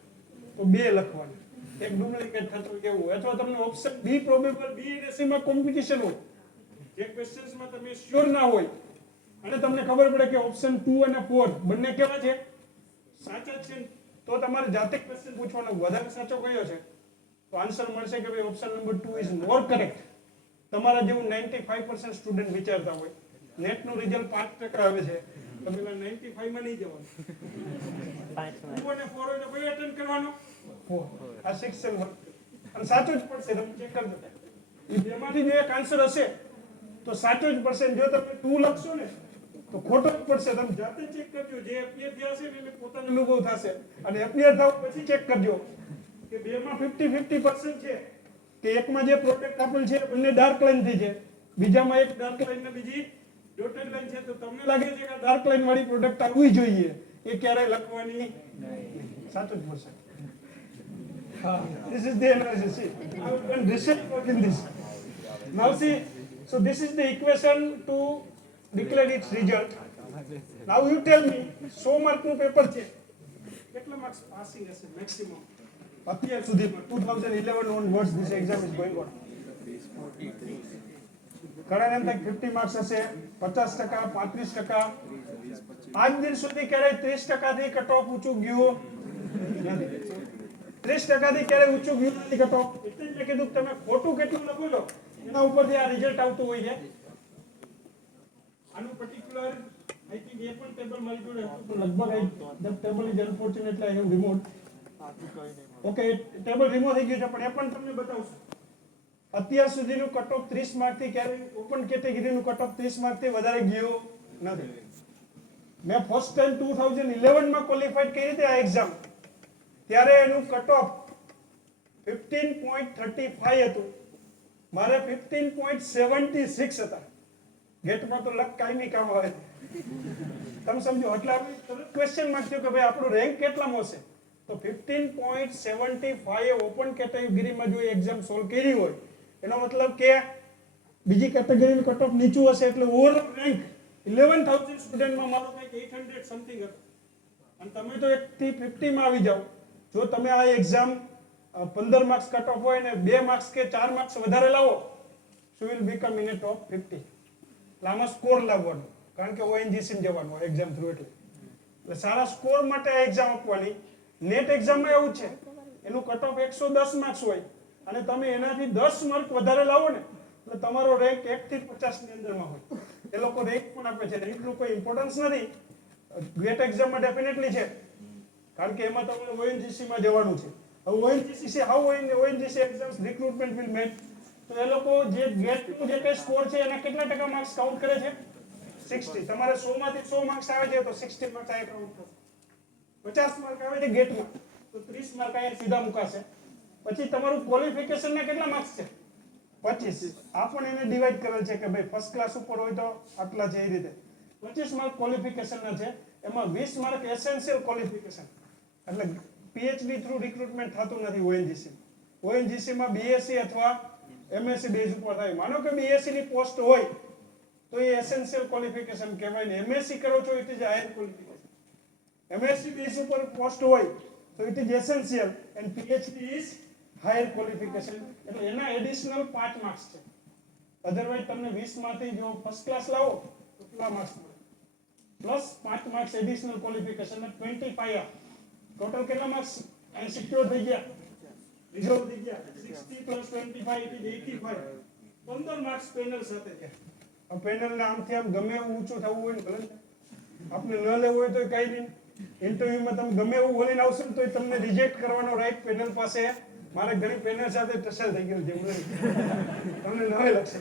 તો 2 લખવાના. એક ડુપ્લિકેટ થતું કેવું હોય. અથવા તમને ઓપ્શન બી પ્રોબેબલ બી અને સી માં કોમ્પિટિશન હોય. જે ક્વેશ્ચન્સમાં તમે શ્યોર ના હોય અને તમને ખબર પડે કે ઓપ્શન 2 અને 4 બંને કેવા છે? સાચા છે, તો તમારે જાતે ક્વેશ્ચન પૂછવાનો વધારે સાચો કયો છે તો આન્સર મળશે કે ભાઈ option number 2 is more correct. તમારા જેવું 95% સ્ટુડન્ટ વિચારતા હોય. નેટનું રિઝલ્ટ 5% આવે છે તો પેલા 95 માં નહીં જવાનું. 2 અને 4 હોય તો કયો અટેન્ડ કરવાનો? 4. આ 6 અને 1 અને સાચું જ પડશે. તમે ચેક કરજો. એ બેમાંથી જો એક આન્સર હશે તો સાચો જ પડશે. જો તમે 2 લખશો ને તો ખોટો જ પડશે. તમે જાતે ચેક કરજો. જે એપિયર થયા છે એને પોતાનો અનુભવ થશે. અને એપિયર થાવ પછી ચેક કરજો કે બેમાં 50-50% છે કે એકમાં જે પ્રોડક્ટ આપેલ છે બંને ડાર્ક લાઈન થઈ છે, બીજામાં એક ડાર્ક લાઈન ને બીજી ડોટેડ લાઈન છે. તો તમને લાગે છે કે ડાર્ક લાઈન વાળી પ્રોડક્ટ આવવી જોઈએ, એ ક્યારેય લખવાની નહીં. સાચું જ પડશે. This is the analysis. See, I have done research work in this. Now see, so this is the equation to declare its result. Now you tell me, 100 mark નું પેપર છે, કેટલા માર્ક્સ પાસિંગ હશે maximum અત્યાર સુધીમાં? 2011 onwards this exam is going on. ઘણા એમ થાય 50 marks હશે, 50%, 35%. આજ દિન સુધી ક્યારેય 30% થી કટ ઓફ ઊંચું ગયું નથી. 30% થી ક્યારેય ઊંચું ગયું નથી કટ ઓફ. એટલે જ મેં કીધું તમે ખોટું કેટલું લખો છો એના ઉપરથી આ રિઝલ્ટ આવતું હોય છે. આનું પર્ટિક્યુલર આઈ થિંક એ પણ ટેબલ મારી જોડે હતું તો લગભગ the table is unfortunately I have remote. Okay, table remote થઈ ગયું છે પણ એ પણ તમને બતાવશું. અત્યાર સુધીનું કટ ઓફ 30 માર્ક થી ક્યારેય ઓપન કેટેગરીનું કટ ઓફ 30 માર્ક થી વધારે ગયું નથી. મેં ફર્સ્ટ ટાઈમ 2011 માં ક્વોલિફાઈડ કરી હતી આ એક્ઝામ, ત્યારે એનું કટ ઓફ 15.35 હતું. મારે 15.76 હતા. ગેટમાં તો લક કાયમી કામ આવે. તમે સમજો એટલે ક્વેશ્ચન માર્ક થયો કે ભાઈ આપણો રેન્ક કેટલામાં હશે? તો 15.75 ઓપન કેટેગરીમાં જો એક્ઝામ સોલ્વ કરી હોય એનો મતલબ કે બીજી કેટેગરીનું કટ ઓફ નીચું હશે એટલે ઓવરઓલ રેન્ક 11000 સ્ટુડન્ટમાં મારો કંઈક 800 સમથિંગ હતો. અને તમે તો 1 થી 50 માં આવી જાઓ. જો તમે આ એક્ઝામ 15 માર્ક્સ કટ ઓફ હોય ને 2 માર્ક્સ કે 4 માર્ક્સ વધારે લાવો so will become in a top 50. એટલે આમાં સ્કોર લાવવાનો, કારણ કે ONGC જવાનું એક્ઝામ થ્રુ. એટલે સારા સ્કોર માટે આ એક્ઝામ આપવાની. નેટ એક્ઝામમાં એવું છે, એનું કટ ઓફ 110 માર્ક્સ હોય અને તમે એનાથી 10 માર્ક વધારે લાવો ને એટલે તમારો રેન્ક 1 થી 50 ની અંદરમાં હોય. એ લોકો રેન્ક પણ આપે છે. રેન્કનું કોઈ ઇમ્પોર્ટન્સ નથી. ગેટ એક્ઝામમાં ડેફિનેટલી છે, કારણ કે એમાં તમારે ONGC માં જવાનું છે. હવે ONGC છે, how ONGC exams recruitment will make. તો એ લોકો જે ગેટનું જે કઈ સ્કોર છે એના કેટલા ટકા માર્ક્સ કાઉન્ટ કરે છે? 60. તમારે 100 માંથી 100 માર્ક્સ આવે છે તો 60 માર્ક્સ આ કાઉન્ટ થશે. 50 માર્ક આવે છે ગેટમાં તો 30 માર્ક અહીંયા સીધા મુકાશે. પછી તમારું ક્વોલિફિકેશનના કેટલા માર્ક્સ છે? 25. આ પણ એને ડિવાઈડ કરેલ છે કે ભાઈ ફર્સ્ટ ક્લાસ ઉપર હોય તો આટલા છે. એ રીતે 25 માર્ક ક્વોલિફિકેશનના છે. એમાં 20 માર્ક એસેન્શિયલ ક્વોલિફિકેશન. એટલે PhD થ્રુ રિક્રુટમેન્ટ થતું નથી ONGC. ONGC માં BSc અથવા MSc બેઝ ઉપર થાય. માનો કે BSc ની પોસ્ટ હોય તો એ એસેન્શિયલ ક્વોલિફિકેશન કહેવાય ને. MSc કરો છો it is higher qualification. MSc base ઉપર પોસ્ટ હોય તો it is essential and PhD is higher qualification. એટલે એના એડિશનલ 5 માર્ક્સ છે. અધરવાઇઝ તમને 20 માંથી જો ફર્સ્ટ ક્લાસ લાવો તો કેટલા માર્ક્સ મળે? પ્લસ 5 માર્ક્સ એડિશનલ ક્વોલિફિકેશન ને 25 ટોટલ કેટલા માર્ક્સ અહીં સિક્યોર થઈ ગયા, રિઝર્વ થઈ ગયા. 60 plus 25 it is 85. 15 marks panel સાથે છે. આ પેનલને આમથી આમ ગમે એવું ઊંચું થવું હોય ને ભલે આપણે ન લેવું હોય તો કઈ નહીં. ઇન્ટરવ્યુમાં તમે ગમે એવું બોલીને આવશો ને તો તમને રિજેક્ટ કરવાનો રાઈટ પેનલ પાસે. મારે ઘણી પેનલ સાથે ટસલ થઈ ગયેલું છે. તમને નવે લખશે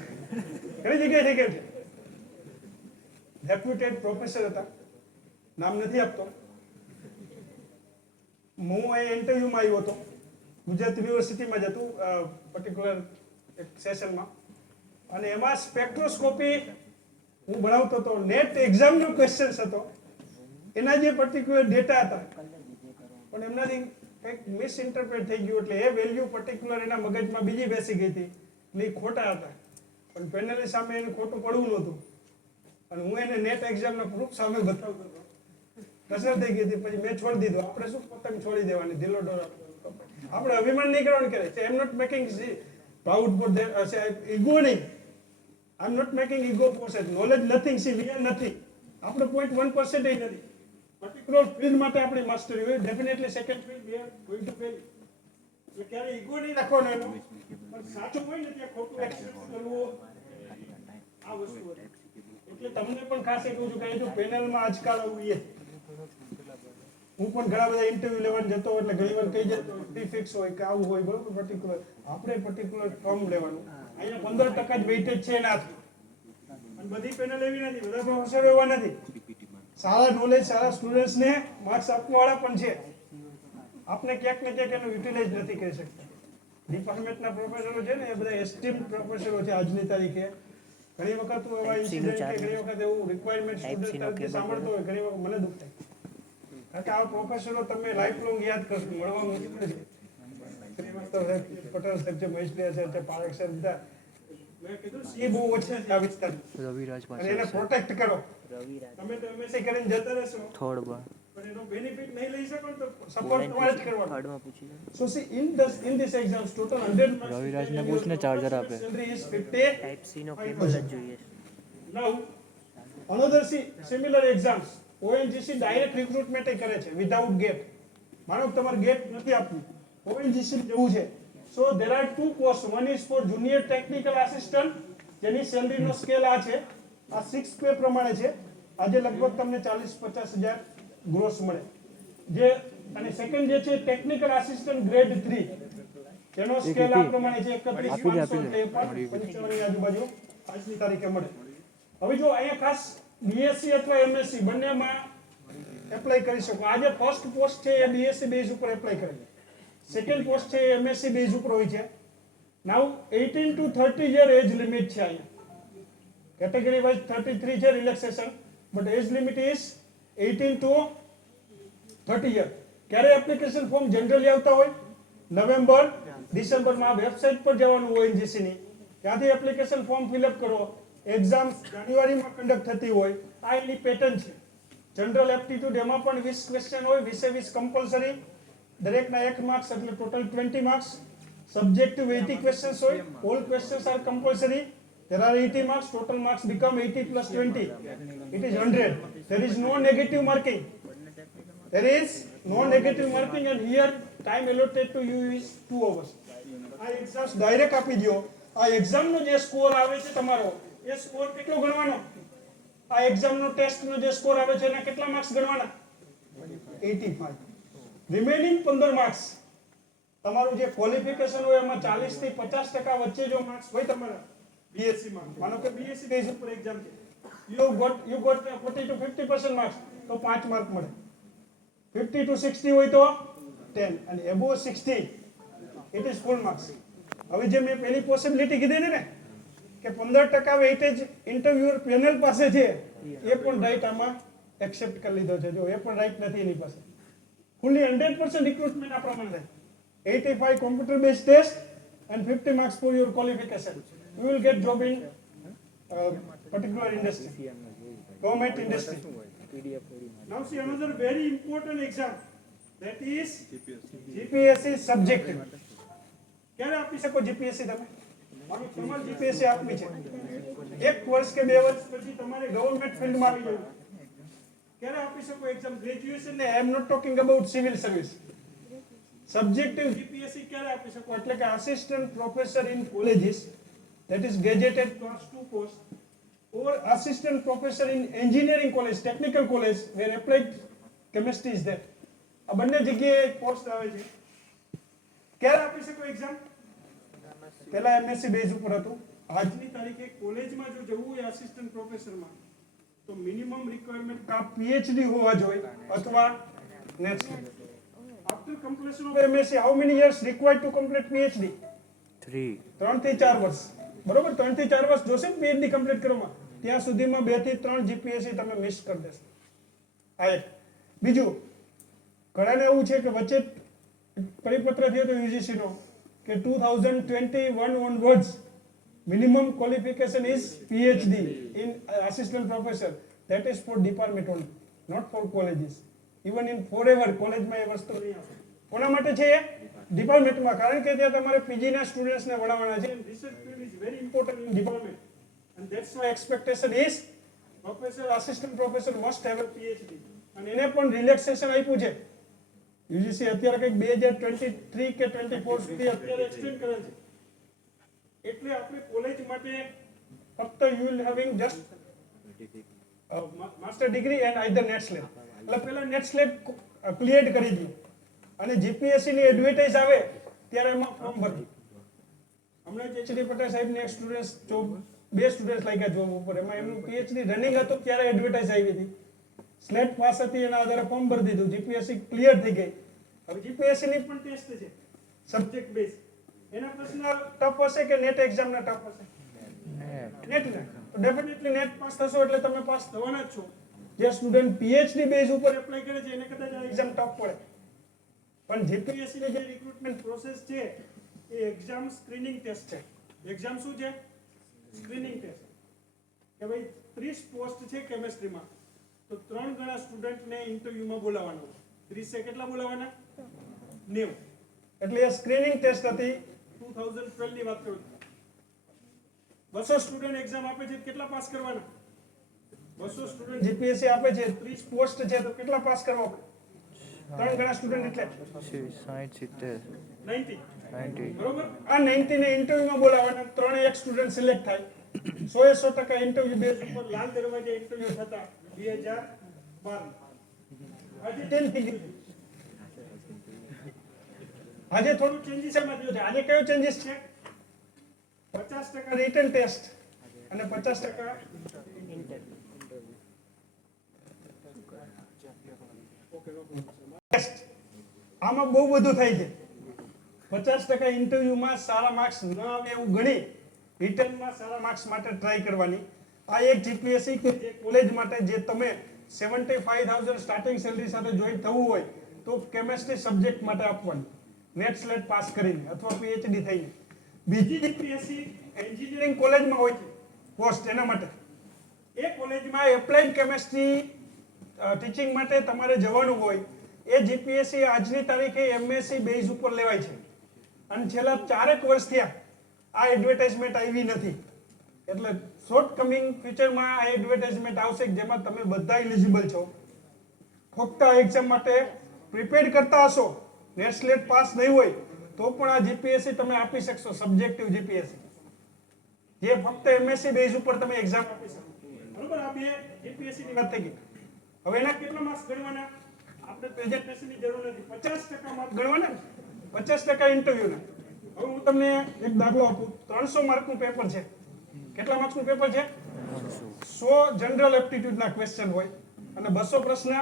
ઘણી જગ્યાએ થઈ ગયેલ છે. ડેપ્યુટેડ પ્રોફેસર હતા નામ નથી આપતો. હું અહીં ઇન્ટરવ્યુમાં આવ્યો હતો, ગુજરાત યુનિવર્સિટીમાં જ હતું, પર્ટિક્યુલર એક સેશનમાં, અને એમાં સ્પેક્ટ્રોસ્કોપી હું ભણાવતો હતો. નેટ એક્ઝામનો ક્વેશ્ચન્સ હતો, એના જે પર્ટિક્યુલર ડેટા હતા, પણ એમનાથી કંઈક મિસઇન્ટરપ્રેટ થઈ ગયું, એટલે એ વેલ્યુ પર્ટિક્યુલર એના મગજમાં બીજી બેસી ગઈ હતી, એટલે એ ખોટા હતા. પણ પેનલની સામે એને ખોટું પડવું નહોતું, અને હું એને નેટ એક્ઝામના પ્રૂફ સામે બતાવતો હતો. કસર થઈ ગઈ હતી, પછી મેં છોડી દીધું. આપણે શું પતંગ છોડી દેવાની, ઢીલો ઢોરો. આપણે અભિમાન નહીં કરવાનું કરે. I am not making proud for ego નહીં. I am not making ego for knowledge nothing. See we are nothing. આપણે 0.1% નથી. પર્ટિક્યુલર ફિલ્ડ માટે આપણી માસ્ટરી હોય, definitely second field we are going to fail. એટલે ક્યારે ઈગો નહીં રાખવાનો એનો, પણ સાચું હોય ને ત્યાં ખોટું એક્સેપ્ટ કરવું, આ વસ્તુ હતી. એટલે તમને પણ ખાસ એ કહું છું કે જો પેનલમાં આજકાલ આવું એ, હું પણ ઘણા બધા ઇન્ટરવ્યુ લેવા જતો, એટલે ઘણી વાર કહી જતો પ્રીફિક્સ હોય કે આવું હોય, બરોબર, પર્ટિક્યુલર આપણે પર્ટિક્યુલર ફોર્મ લેવાનું. અહીંયા 15% જ વેઇટેજ છે એનાથી. અને બધી પેનલ એવી નથી, બધા પ્રોફેસર એવા નથી. સારા નોલેજ, સારા સ્ટુડન્ટ્સને માર્ક્સ આપવાવાળા પણ છે. આપણે ક્યાંક ને ક્યાંક એનો યુટિલાઇઝ નથી કરી શકતા. ડિપાર્ટમેન્ટના પ્રોફેસરો છે ને, એ બધા એસ્ટીમ પ્રોફેસરો છે આજની તારીખે. ઘણી વખત હું એવા ઇન્સિડન્ટ કે ઘણી વખત એવું રિક્વાયરમેન્ટ સ્ટુડન્ટ તરીકે સાંભળતો હોય, ઘણી વખત મને દુઃખ થાય. કારણ કે આ પ્રોફેસરો તમે લાઈફ લોંગ યાદ કરશો, મળવા મુશ્કેલ છે. શ્રીવાસ્તવ સાહેબ, પટેલ સાહેબ છે, મહેશભાઈ સાહેબ છે, પારેખ સાહેબ, બધા મેં કીધું એ બહુ ઓછા છે આ વિસ્તારમાં. અને એને પ્રોટેક્ટ કરો. તમે તો એમએસસી કરીને જતા રહેશો, પણ એનો બેનિફિટ નહીં લઈ શકો ને તો સપોર્ટ તમારે જ કરવાનો. So see in this exams total 100 marks રવિરાજને પૂછને ચાર્જર આપે. Salary is 50. ટાઈપ સી નો કેબલ જ જોઈએ. Now, another similar exams, ONGC direct recruitment કરે છે without gate. માનો કે તમારે ગેટ નથી આપવું, ONGC જવું છે. So there are two posts. One is for junior technical assistant, જેની સેલરીનો સ્કેલ આ છે, આ 6 પે પ્રમાણે છે. આજે લગભગ તમને 40-50 હજાર ગ્રોસ મળે. જે અને સેકન્ડ જે છે ટેકનિકલ આસિસ્ટન્ટ ગ્રેડ 3, એનો સ્કેલ આ પ્રમાણે છે 31,500 એટલે 55 ની આજુબાજુ આજની તારીખે મળે. હવે જો અહીંયા ખાસ બીએસસી અથવા એમએસસી બંનેમાં એપ્લાય કરી શકો. આજે ફર્સ્ટ પોસ્ટ છે એ બીએસસી બેઝ ઉપર એપ્લાય કરે છે. સેકન્ડ પોસ્ટ છે એ એમએસસી બેઝ ઉપર હોય છે. Now 18 to 30 year age limit છે અહીંયા. કેટેગરી વાઇઝ 33 છે relaxation, but age limit is 18 to 30 year. ક્યારે એપ્લિકેશન ફોર્મ જનરલી આવતા હોય? નવેમ્બર, ડિસેમ્બરમાં. વેબસાઇટ પર જવાનું ONGC ની, ત્યાંથી એપ્લિકેશન ફોર્મ ફિલઅપ કરો. એક્ઝામ જાન્યુઆરીમાં કન્ડક્ટ થતી હોય. આ એની પેટર્ન છે. જનરલ એપ્ટિટ્યુડ એમાં પણ 20 ક્વેશ્ચન હોય, 20 કમ્પલસરી, દરેકના 1 માર્ક્સ એટલે ટોટલ 20 માર્ક્સ. સબ્જેક્ટિવ 80 ક્વેશ્ચન્સ હોય, all questions are compulsory. There are 80 marks, total marks become 80 plus 20. It is 100. There is no negative marking. There is no negative marking, and here time allotted to you is 2 hours. આ exams direct આપી દો. આ એક્ઝામનો જે score આવે છે તમારો, એ score કેટલો ગણવાનો? આ એક્ઝામનો ટેસ્ટનો જે સ્કોર આવે છે એના કેટલા માર્ક્સ ગણવાના? 85. રિમેનિંગ 15 માર્ક્સ તમારું જે ક્વોલિફિકેશન હોય એમાં 40 થી 50% વચ્ચે જો માર્ક્સ હોય તમારા બીએસસી માં, માનો કે બીએસસી બેઝ ઉપર એક્ઝામ છે, યુ ગોટ 40 to 50% માર્ક્સ, તો 5 માર્ક મળે. 50 to 60 હોય તો 10, અને above 60 it is full marks. હવે જે મેં પહેલી પોસિબિલિટી કીધી ને કે 15% વેઇટેજ ઇન્ટરવ્યુઅર પેનલ પાસે છે, એ પણ રાઈટ આમાં એક્સેપ્ટ કરી લીધો છે. જો એ પણ રાઈટ નથી એની પાસે. ફૂલી 100% રિક્રુટમેન્ટ આ પ્રમાણે થાય. 85 computer based test and 50 marks for your qualification. You will get job in particular industry, government industry. Now see another very important exam, that is GPSC subjective. ક્યારે આપી શકો જીપીએસસી તમે? તમારે જીપીએસસી આપવી છે 1 વર્ષ કે 2 વર્ષ પછી તમારે ગવર્નમેન્ટ ફિલ્ડમાં આવી જવું. ક્યારે આપી શકો એક્ઝામ? ગ્રેજ્યુએશન ને, I am not talking about civil service. Subjective GPSC ક્યારે આપી શકો? એટલે કે assistant professor in colleges, that is gazetted class 2 post, or assistant professor in engineering college, technical college where applied chemistry is there. આ બંને જગ્યાએ post આવે છે. ક્યારે આપી શકો એક્ઝામ? પહેલા એમએસસી બેઝ ઉપર હતું. આજની તારીખે કોલેજમાં જો જવું હોય આસિસ્ટન્ટ પ્રોફેસરમાં, તો મિનિમમ રિક્વાયરમેન્ટ આ પીએચડી હોવા જોઈએ અથવા net slate. After completion of MSc how many years required to complete PhD? 3. 3 થી 4 વર્ષ. બરોબર, 3 થી 4 વર્ષ જોશે ને પીએચડી કમ્પ્લીટ કરવામાં. ત્યાં સુધીમાં 2 થી 3 જીપીએસસી તમે મિસ કરી દેશો. આ એક. બીજું, ઘણાને એવું છે કે વચ્ચે પરિપત્ર થયો તો યુજીસી નો કે 2021 onwards minimum qualification is PhD in assistant professor. That is for department only, not for colleges. Even in forever college માં એ વસ્તુ નહીં આવે. કોના માટે છે એ? ડિપાર્ટમેન્ટમાં. કારણ કે ત્યાં તમારે પીજી ના સ્ટુડન્ટ્સને ભણાવવાના છે. Research field is very important in department. And that's why expectation is professor, assistant professor must have a PhD. અને એને પણ રિલેક્સેશન આપ્યું છે. યુજીસી અત્યારે કંઈક 2023 કે 24 સુધી અત્યારે એક્સટેન્ડ કરેલ છે. એટલે આપણે કોલેજ માટે ફક્ત you will having just master degree and either net slate. એટલે પહેલા નેટ સ્લેટ ક્લિયર કરી દો અને જીપીએસસી ની એડવર્ટાઇઝ આવે ત્યારે એમાં ફોર્મ ભરજો. હમણાં એચડી પટેલ સાહેબને એક સ્ટુડન્ટ જોબ 2 સ્ટુડન્ટ લાગ્યા જોબ ઉપર. એમાં એમનું પીએચડી રનિંગ હતું ત્યારે એડવર્ટાઇઝ આવી હતી. સ્લેટ પાસ હતી એના આધારે ફોર્મ ભરી દીધું. જીપીએસસી ક્લિયર થઈ ગઈ. હવે જીપીએસસી ની પણ ટેસ્ટ છે સબ્જેક્ટ બેઝ. એના પ્રશ્ન ટફ હશે કે નેટ એક્ઝામ ના ટફ હશે? નેટ ના. તો ડેફિનેટલી નેટ પાસ થશો એટલે તમે પાસ થવાના જ છો. જે સ્ટુડન્ટ પીએચડી બેઝ ઉપર એપ્લાય કરે છે એને કદાચ આ એક્ઝામ ટફ પડે. પણ જીપીએસસી ની જે રિક્રુટમેન્ટ પ્રોસેસ છે એ એક્ઝામ સ્ક્રીનિંગ ટેસ્ટ છે. એક્ઝામ શું છે? Screening test. કે ભાઈ 30 પોસ્ટ છે કેમેસ્ટ્રીમાં, તો 3 ગણા સ્ટુડન્ટને ઇન્ટરવ્યુમાં બોલાવવાનો. 30 કેટલા બોલાવવાના? 90. એટલે એ સ્ક્રીનિંગ ટેસ્ટ હતી. 2012 ની વાત કરું. 200 સ્ટુડન્ટ એક્ઝામ આપે છે, કેટલા પાસ કરવાના? 200 સ્ટુડન્ટ જીપીએસસી આપે છે, 30 પોસ્ટ છે, તો કેટલા પાસ કરવા પડે? 3 ગણા સ્ટુડન્ટ એટલે 60 70 90. 90. બરોબર. આ 90 ને ઇન્ટરવ્યુમાં બોલાવવાના. 3 એક સ્ટુડન્ટ સિલેક્ટ થાય. 100% ઇન્ટરવ્યુ બેઝ ઉપર લાલ દરવાજે ઇન્ટરવ્યુ થતા 2012. આજે 10 થઈ ગયું. આજે થોડું ચેન્જીસ એમાં થયું છે. આજે કયો ચેન્જીસ છે? 50% રિટન ટેસ્ટ અને 50% ટેસ્ટ. આમાં બહુ બધું થાય છે. 50% ઇન્ટરવ્યુમાં સારા માર્ક્સ ન આવે એવું ગણી રિટર્નમાં સારા માર્ક્સ માટે ટ્રાય કરવાની. આ એક જીપીએસસી કે જે કોલેજ માટે જે તમે 75,000 સ્ટાર્ટિંગ સેલરી સાથે જોઈન થવું હોય તો કેમેસ્ટ્રી સબ્જેક્ટ માટે આપવાની. નેટ સ્લેટ પાસ કરીને અથવા પીએચડી થઈને. બીજી જીપીએસસી એન્જિનિયરિંગ કોલેજમાં હોય છે પોસ્ટ, એના માટે એ કોલેજમાં એપ્લાઇડ કેમેસ્ટ્રી ટીચિંગ માટે તમારે જવાનું હોય. એ જીપીએસસી આજની તારીખે એમએસસી બેઝ ઉપર લેવાય છે અને છેલ્લા 4 વર્ષ થયા આ એડવર્ટાઇઝમેન્ટ આવી નથી. એટલે શોર્ટ કમિંગ ફ્યુચરમાં આ એડવર્ટાઇઝમેન્ટ આવશે જેમાં તમે બધા એલિજિબલ છો. ફક્ત આ એક્ઝામ માટે પ્રિપેર કરતા હશો, નેટ સ્લેટ પાસ નહીં હોય તો પણ આ જીપીએસસી તમે આપી શકશો. સબ્જેક્ટિવ જીપીએસસી જે ફક્ત એમએસસી બેઝ ઉપર તમે એક્ઝામ આપી શકો. બરોબર. આ બે જીપીએસસી ની વાત થઈ ગઈ. હવે એના કેટલા માર્ક્સ ગણવાના? આપણે પ્રેઝન્ટેશનની જરૂર નથી. 50% માર્ક ગણવાના, 50% ઇન્ટરવ્યુના. હવે હું તમને એક દાખલો આપું. 300 માર્કનું પેપર છે. કેટલા માર્ક્સનું પેપર છે? 100 જનરલ એપ્ટિટ્યુડના ક્વેશ્ચન હોય અને 200 પ્રશ્ન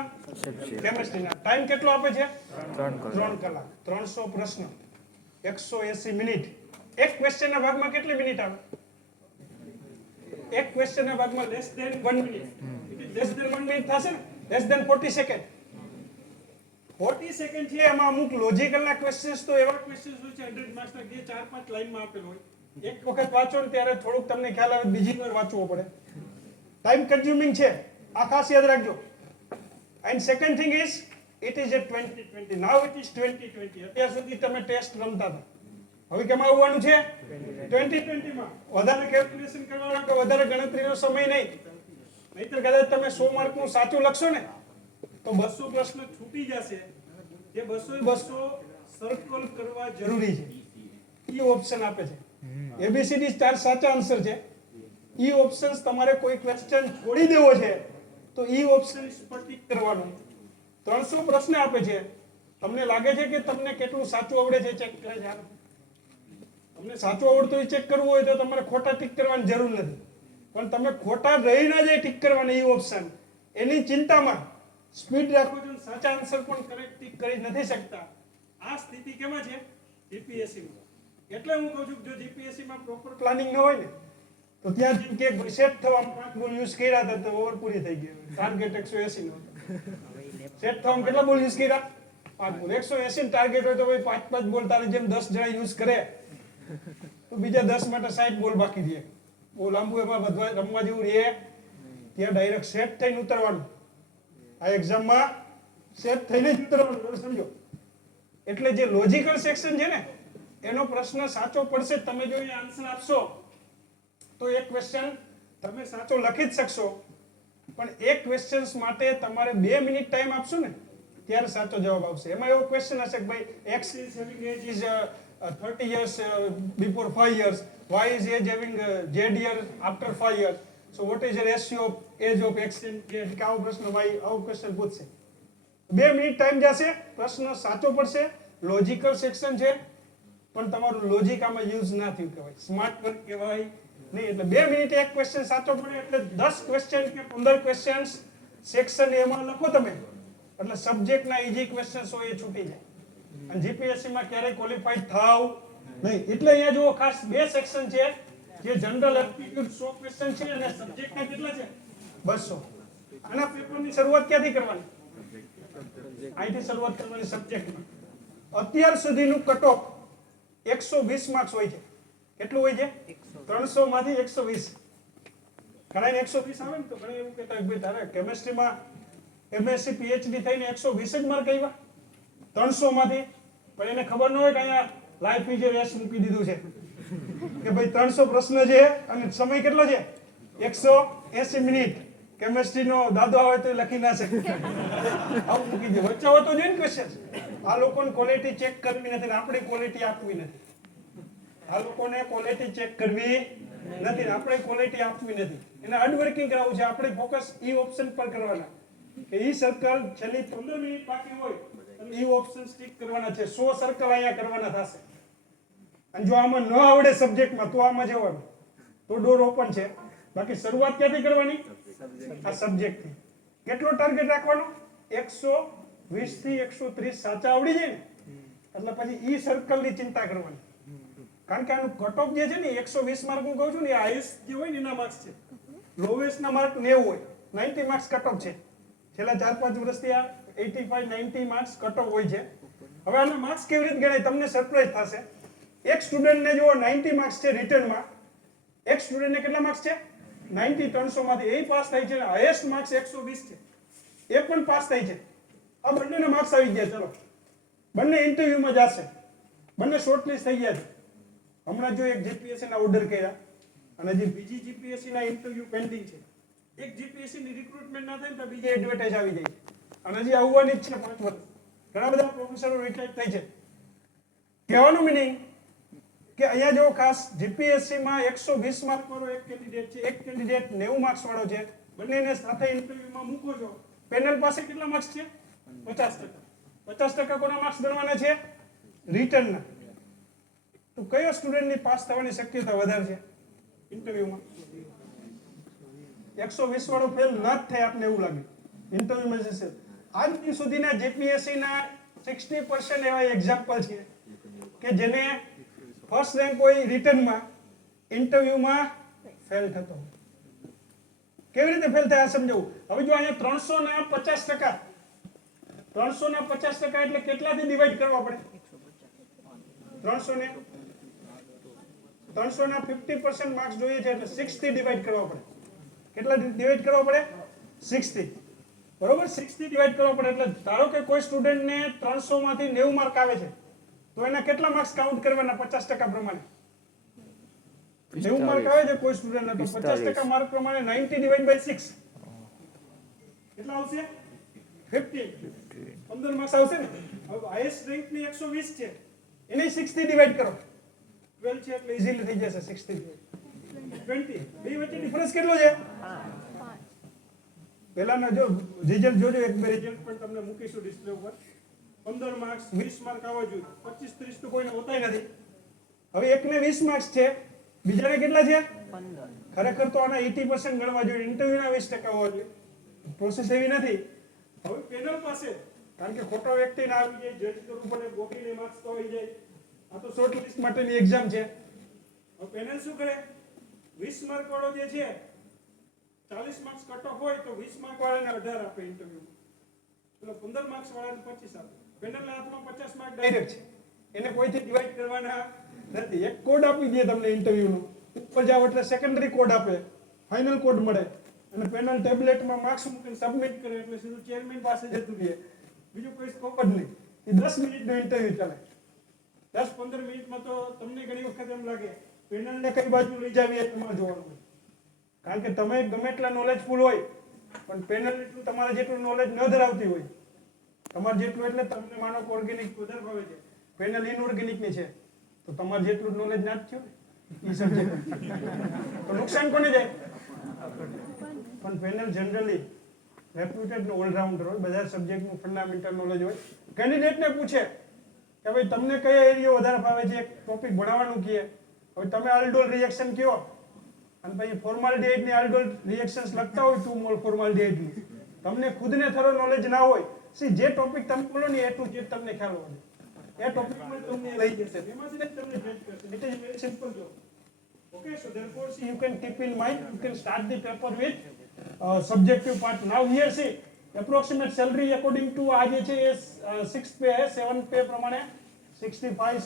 કેમેસ્ટ્રીના. ટાઈમ કેટલો આપે છે? 3 કલાક. 300 પ્રશ્ન, 180 મિનિટ. એક ક્વેશ્ચનના ભાગમાં કેટલી મિનિટ આવે? એક ક્વેશ્ચનના ભાગમાં less than 1 minute. Less than 1 minute થશે ને? Less than 40 second. 40 સેકન્ડ છે. એમાં અમુક લોજિકલના ક્વેશ્ચન્સ તો એવા ક્વેશ્ચન્સ હોય છે 100 માર્ક્સના જે 4-5 લાઈનમાં આપેલ હોય. એક વખત વાંચો ને ત્યારે થોડુંક તમને ખ્યાલ આવે, બીજી વાર વાંચવો પડે. ટાઈમ કન્ઝ્યુમિંગ છે. આ ખાસ યાદ રાખજો. And second thing is it is A 2020. Now it is 2020. અત્યાર સુધી તમે ટેસ્ટ રમતા હતા. હવે કેમ આવવાનું છે? 2020 માં. વધારે કેલ્ક્યુલેશન કરવાનો કે વધારે ગણતરીનો સમય નહીં. નહીતર કદાચ તમે 100 માર્કનું સાચું લખશો ને તો 200 પ્રશ્ન છૂટી જશે. જે 200 સર્કલ કરવા જરૂરી છે. ઈ ઓપ્શન આપે છે. એબીસીડી 4 સાચા આન્સર છે. ઈ ઓપ્શન્સ તમારે કોઈ ક્વેશ્ચન છોડી દેવો છે તો ઈ ઓપ્શન્સ પર ટિક કરવાનું. 300 પ્રશ્ન આપે છે. તમને લાગે છે કે તમને કેટલું સાચું આવડે છે ચેક કરે છે. તમને સાચું આવડતું હોય ચેક કરવું હોય તો તમારે ખોટા ટિક કરવાની જરૂર નથી. પણ તમે ખોટા રહીને જે ટીક કરવાના એ ઓપ્શન એની ચિંતામાં સ્પીડ રાખો છો અને સાચા આન્સર પણ કરેક્ટ ટીક કરી નથી શકતા. આ સ્થિતિ કેમાં છે? જીપીએસસીમાં. એટલે હું કહું છું કે જો જીપીએસસીમાં પ્રોપર પ્લાનિંગ ન હોય ને તો ત્યાં જેમ કે સેટ થવામાં 5 બોલ યુઝ કર્યા હતા તો ઓવર પૂરી થઈ ગઈ. ટાર્ગેટ 180 નો હતો. સેટ થવામાં કેટલા બોલ યુઝ કર્યા? 5 બોલ. 180 ટાર્ગેટ હોય તો ભાઈ 5 બોલ તારે જેમ 10 જણા યુઝ કરે તો બીજા 10 માટે 60 બોલ બાકી રહે. બહુ લાંબુ એમાં વધવા રમવા જેવું રહે. ત્યાં ડાયરેક્ટ સેટ થઈને ઉતરવાનું. આ એક્ઝામમાં સેટ થઈને જ ઉતરવાનું, સમજો. એટલે જે લોજિકલ સેક્શન છે ને એનો પ્રશ્ન સાચો પડશે. તમે જો એ આન્સર આપશો તો એક ક્વેશ્ચન તમે સાચો લખી જ શકશો, પણ એક ક્વેશ્ચન્સ માટે તમારે 2 મિનિટ ટાઈમ આપશો ને ત્યારે સાચો જવાબ આવશે. એમાં એવો ક્વેશ્ચન હશે કે ભાઈ x is having age is 30 years before 5 years, y is age having z year after 5 years, so what is the ratio of age of x and z? કે આવો પ્રશ્ન ભાઈ આવો ક્વેશ્ચન પૂછશે. 2 મિનિટ ટાઈમ જશે, પ્રશ્ન સાચો પડશે, લોજિકલ સેક્શન છે, પણ તમારું લોજિક આમાં યુઝ ના થયું કહેવાય, સ્માર્ટ વર્ક કહેવાય નહીં. એટલે 2 મિનિટે એક ક્વેશ્ચન સાચો પડે એટલે 10 ક્વેશ્ચન કે 15 ક્વેશ્ચન્સ સેક્શન એમાં લખો તમે એટલે સબ્જેક્ટના ઈઝી ક્વેશ્ચન્સ હોય એ છૂટી જાય. અને જીપીએસસીમાં ક્યારેય ક્વોલિફાઈડ થાવ નહીં. એટલે અહીંયા જુઓ ખાસ 2 સેક્શન છે, જે જનરલ એપ્ટિટ્યુડ 100 ક્વેશ્ચન છે અને સબ્જેક્ટના કેટલા છે? 200. આના પેપરની શરૂઆત ક્યાંથી કરવાની? અહીંથી શરૂઆત કરવાની સબ્જેક્ટમાં. અત્યાર સુધીનું કટ ઓફ 120 માર્ક્સ હોય છે. કેટલું હોય છે? 300 માંથી 120. ઘણા 120 આવે ને તો ઘણા એવું કહેતા ભાઈ તારે કેમેસ્ટ્રીમાં એમએસસી પીએચડી થઈને 120 જ માર્ક આવ્યા 300 માંથી. પણ એને ખબર ન હોય કે અહીંયા લાઈફ ઇઝ એ રેસ મૂકી દીધું છે કે ભાઈ 300 પ્રશ્ન છે અને સમય કેટલો છે? 180 મિનિટ. કેમેસ્ટ્રીનો દાદો આવે તો લખી ના શકે. આવું મૂકી દે. વચ્ચે હોતો જોઈએ ને ક્વેશ્ચન. આ લોકોને ક્વોલિટી ચેક કરવી નથી ને આપણે ક્વોલિટી આપવી નથી. આ લોકોને ક્વોલિટી ચેક કરવી નથી ને આપણે ક્વોલિટી આપવી નથી. એને હાર્ડવર્કિંગ કરાવવું છે. આપણે ફોકસ ઈ ઓપ્શન પર કરવાના કે ઈ સર્કલ છેલ્લી 15 મિનિટ બાકી હોય અને ઈ ઓપ્શન સ્ટીક કરવાના છે. 100 સર્કલ અહીંયા કરવાના થશે. અને જો આમાં ન આવડે સબ્જેક્ટમાં તો આમાં જવાનું તો ડોર ઓપન છે. બાકી શરૂઆત ક્યાંથી કરવાની? આ સબ્જેક્ટથી. કેટલો ટાર્ગેટ રાખવાનો? 120 થી 130 સાચા આવડી જાય ને એટલે પછી ઈ સર્કલની ચિંતા કરવાની. કારણ કે આનું કટ ઓફ જે છે ને 120 માર્ક હું કહું છું ને હાઈએસ્ટ જે હોય ને એના માર્ક્સ છે. લોવેસ્ટ ના માર્ક 90 હોય. 90 માર્ક્સ કટ ઓફ છે. છેલ્લા 4-5 વર્ષથી આ 85-90 માર્ક્સ કટ ઓફ હોય છે. હવે આના માર્ક્સ કેવી રીતે ગણાય? તમને સરપ્રાઈઝ થશે. એક સ્ટુડન્ટને જો 90 માર્ક્સ છે રિટર્નમાં, એક સ્ટુડન્ટને કેટલા માર્ક્સ છે? 90 300 માંથી એ પાસ થાય છે અને હાઈએસ્ટ માર્ક્સ 120 છે. એ પણ પાસ થાય છે. આ બંનેના માર્ક્સ આવી ગયા. ચલો બંને ઇન્ટરવ્યુમાં જશે, બંને શોર્ટલિસ્ટ થઈ ગયા છે. હમણાં જો એક જીપીએસસી ના ઓર્ડર કર્યા અને જે બીજી જીપીએસસી ના ઇન્ટરવ્યુ પેન્ડિંગ છે. એક જીપીએસસી ની રિક્રુટમેન્ટ ના થાય તો બીજી એડવર્ટાઇઝ આવી જાય છે અને હજી આવવાની જ છે 5 વર્ષ. ઘણા બધા પ્રોફેસરો રિટાયર થઈ છે. કહેવાનું મીનિંગ કે અહીંયા જો ખાસ જીપીએસસી માં 120 માર્ક વાળો એક કેન્ડિડેટ છે, એક કેન્ડિડેટ 90 માર્ક્સ વાળો છે. બંનેને સાથે ઇન્ટરવ્યુમાં મૂકો છો. પેનલ પાસે કેટલા માર્ક્સ છે? 50%. 50% કોના માર્ક્સ ગણવાના છે? રિટર્નના. તો કયો સ્ટુડન્ટની પાસ થવાની શક્યતા વધારે છે ઇન્ટરવ્યુમાં? 120 વાળો ફેલ ના જ થાય આપને એવું લાગે ઇન્ટરવ્યુમાં જશે. આજ દિન સુધીના જીપીએસસી ના 60% એવા એક્ઝામ્પલ છે કે જેને ફર્સ્ટ રેન્ક હોય રિટર્નમાં, ઇન્ટરવ્યુમાં ફેલ થતો. કેવી રીતે ફેલ થાય આ સમજાવું. હવે જો અહીંયા 300 ના 50% એટલે કેટલાથી ડિવાઈડ કરવા પડે? 300 ના 50% માર્ક્સ જોઈએ છે એટલે 6 થી ડિવાઈડ કરવા પડે. કેટલા ડિવાઈડ કરવા પડે? 6 થી. બરોબર, 6 થી ડિવાઈડ કરવા પડે. એટલે ધારો કે કોઈ સ્ટુડન્ટને 300 માંથી 90 માર્ક આવે છે તો એના કેટલા માર્ક્સ કાઉન્ટ કરવાના 50% પ્રમાણે? 90 માર્ક આવે છે કોઈ સ્ટુડન્ટને તો 50% માર્ક પ્રમાણે 90 ડિવાઈડ બાય 6 કેટલા આવશે? 15. 15 માર્ક્સ આવશે ને. હવે હાઈએસ્ટ રેન્ક ની 120 છે એને 6 થી ડિવાઈડ કરો. 12 છે એટલે ઈઝીલી થઈ જશે 6 થી 20. બે વચ્ચે ડિફરન્સ કેટલો છે? પહેલાના જો રિઝલ્ટ જોજો, એક બે રિઝલ્ટ પણ તમને મૂકીશું ડિસ્પ્લે ઉપર. 15 માર્ક્સ 20 માર્ક આવવા જોઈએ. 25-30 તો કોઈને હોતાય નથી. હવે એકને 20 માર્ક્સ છે બીજાને કેટલા છે? ખરેખર તો આના 80% ગણવા જોઈએ, ઇન્ટરવ્યુના 20% હોવા જોઈએ. પ્રોસેસ એવી નથી. હવે પેનલ પાસે, કારણ કે ખોટો વ્યક્તિ ના આવી જાય, જજ કરવું પડે, ગોખીને માર્ક્સ તો આવી જાય. આ તો શોર્ટ લિસ્ટ માટેની એક્ઝામ છે. હવે પેનલ શું કરે? 20 માર્ક વાળો જે છે, 40 માર્ક્સ કટ ઓફ હોય તો 20 માર્ક વાળાને 18 આપે ઇન્ટરવ્યુ. એટલે 15 માર્ક્સ વાળાને 25 આપે. પેનલના હાથમાં 50 માર્ક ડાયરેક્ટ છે. એને કોઈથી ડિવાઈડ કરવાના નથી. એક કોડ આપી દે તમને ઇન્ટરવ્યુનો. ઉપર જાવ એટલે સેકન્ડરી કોડ આપે, ફાઇનલ કોડ મળે, અને પેનલ ટેબ્લેટમાં માર્ક્સ મૂકીને સબમિટ કરે એટલે સીધું ચેરમેન પાસે જતું રહે. બીજું કોઈ સ્કોપ જ નહીં. એ 10 મિનિટનો ઇન્ટરવ્યુ ચાલે. 10-15 મિનિટમાં તો તમને ઘણી વખત એમ લાગે પેનલને કઈ બાજુ લઈ જાવી એ તમારે જોવાનું હોય. કારણ કે તમે ગમે એટલા નોલેજફુલ હોય, પણ પેનલ એટલું તમારા જેટલું નોલેજ ન ધરાવતી હોય. તમારે જેટલું એટલે તમને માનો કે ઓર્ગેનિક વધારે ભાવે છે, પેનલ ઇનઓર્ગેનિકની છે, તો તમારે જેટલું નોલેજ ના જ થયું ને એ સબ્જેક્ટ, તો નુકસાન કોને જાય? પણ પેનલ જનરલી રેપ્યુટેડ ઓલરાઉન્ડર હોય, બધા સબ્જેક્ટનું ફંડામેન્ટલ નોલેજ હોય. કેન્ડિડેટને પૂછે કે ભાઈ તમને કયો એરિયો વધારે ભાવે છે, એક ટોપિક ભણાવવાનું કહે. હવે તમે આલ્ડોલ રિએક્શન કયો, અને પછી ફોર્માલ્ડિહાઇડની આલ્ડોલ રિએક્શન્સ લખતા હોય 2 મોલ ફોર્માલ્ડિહાઇડની, તમને ખુદને થરો નોલેજ ના હોય, જે ટોપિક તમે બોલો ને એ ટુ ઝેડ તમને ખ્યાલ હોય, એ ટોપિકમાં તમને લઈ જશે, એમાંથી તમને જજ કરશે. It is very simple job. Okay, so therefore, see, you can keep in mind, you can start the paper with subjective part. Now here see, approximate salary according to આ જે છે એ 6 pay 7 pay પ્રમાણે 65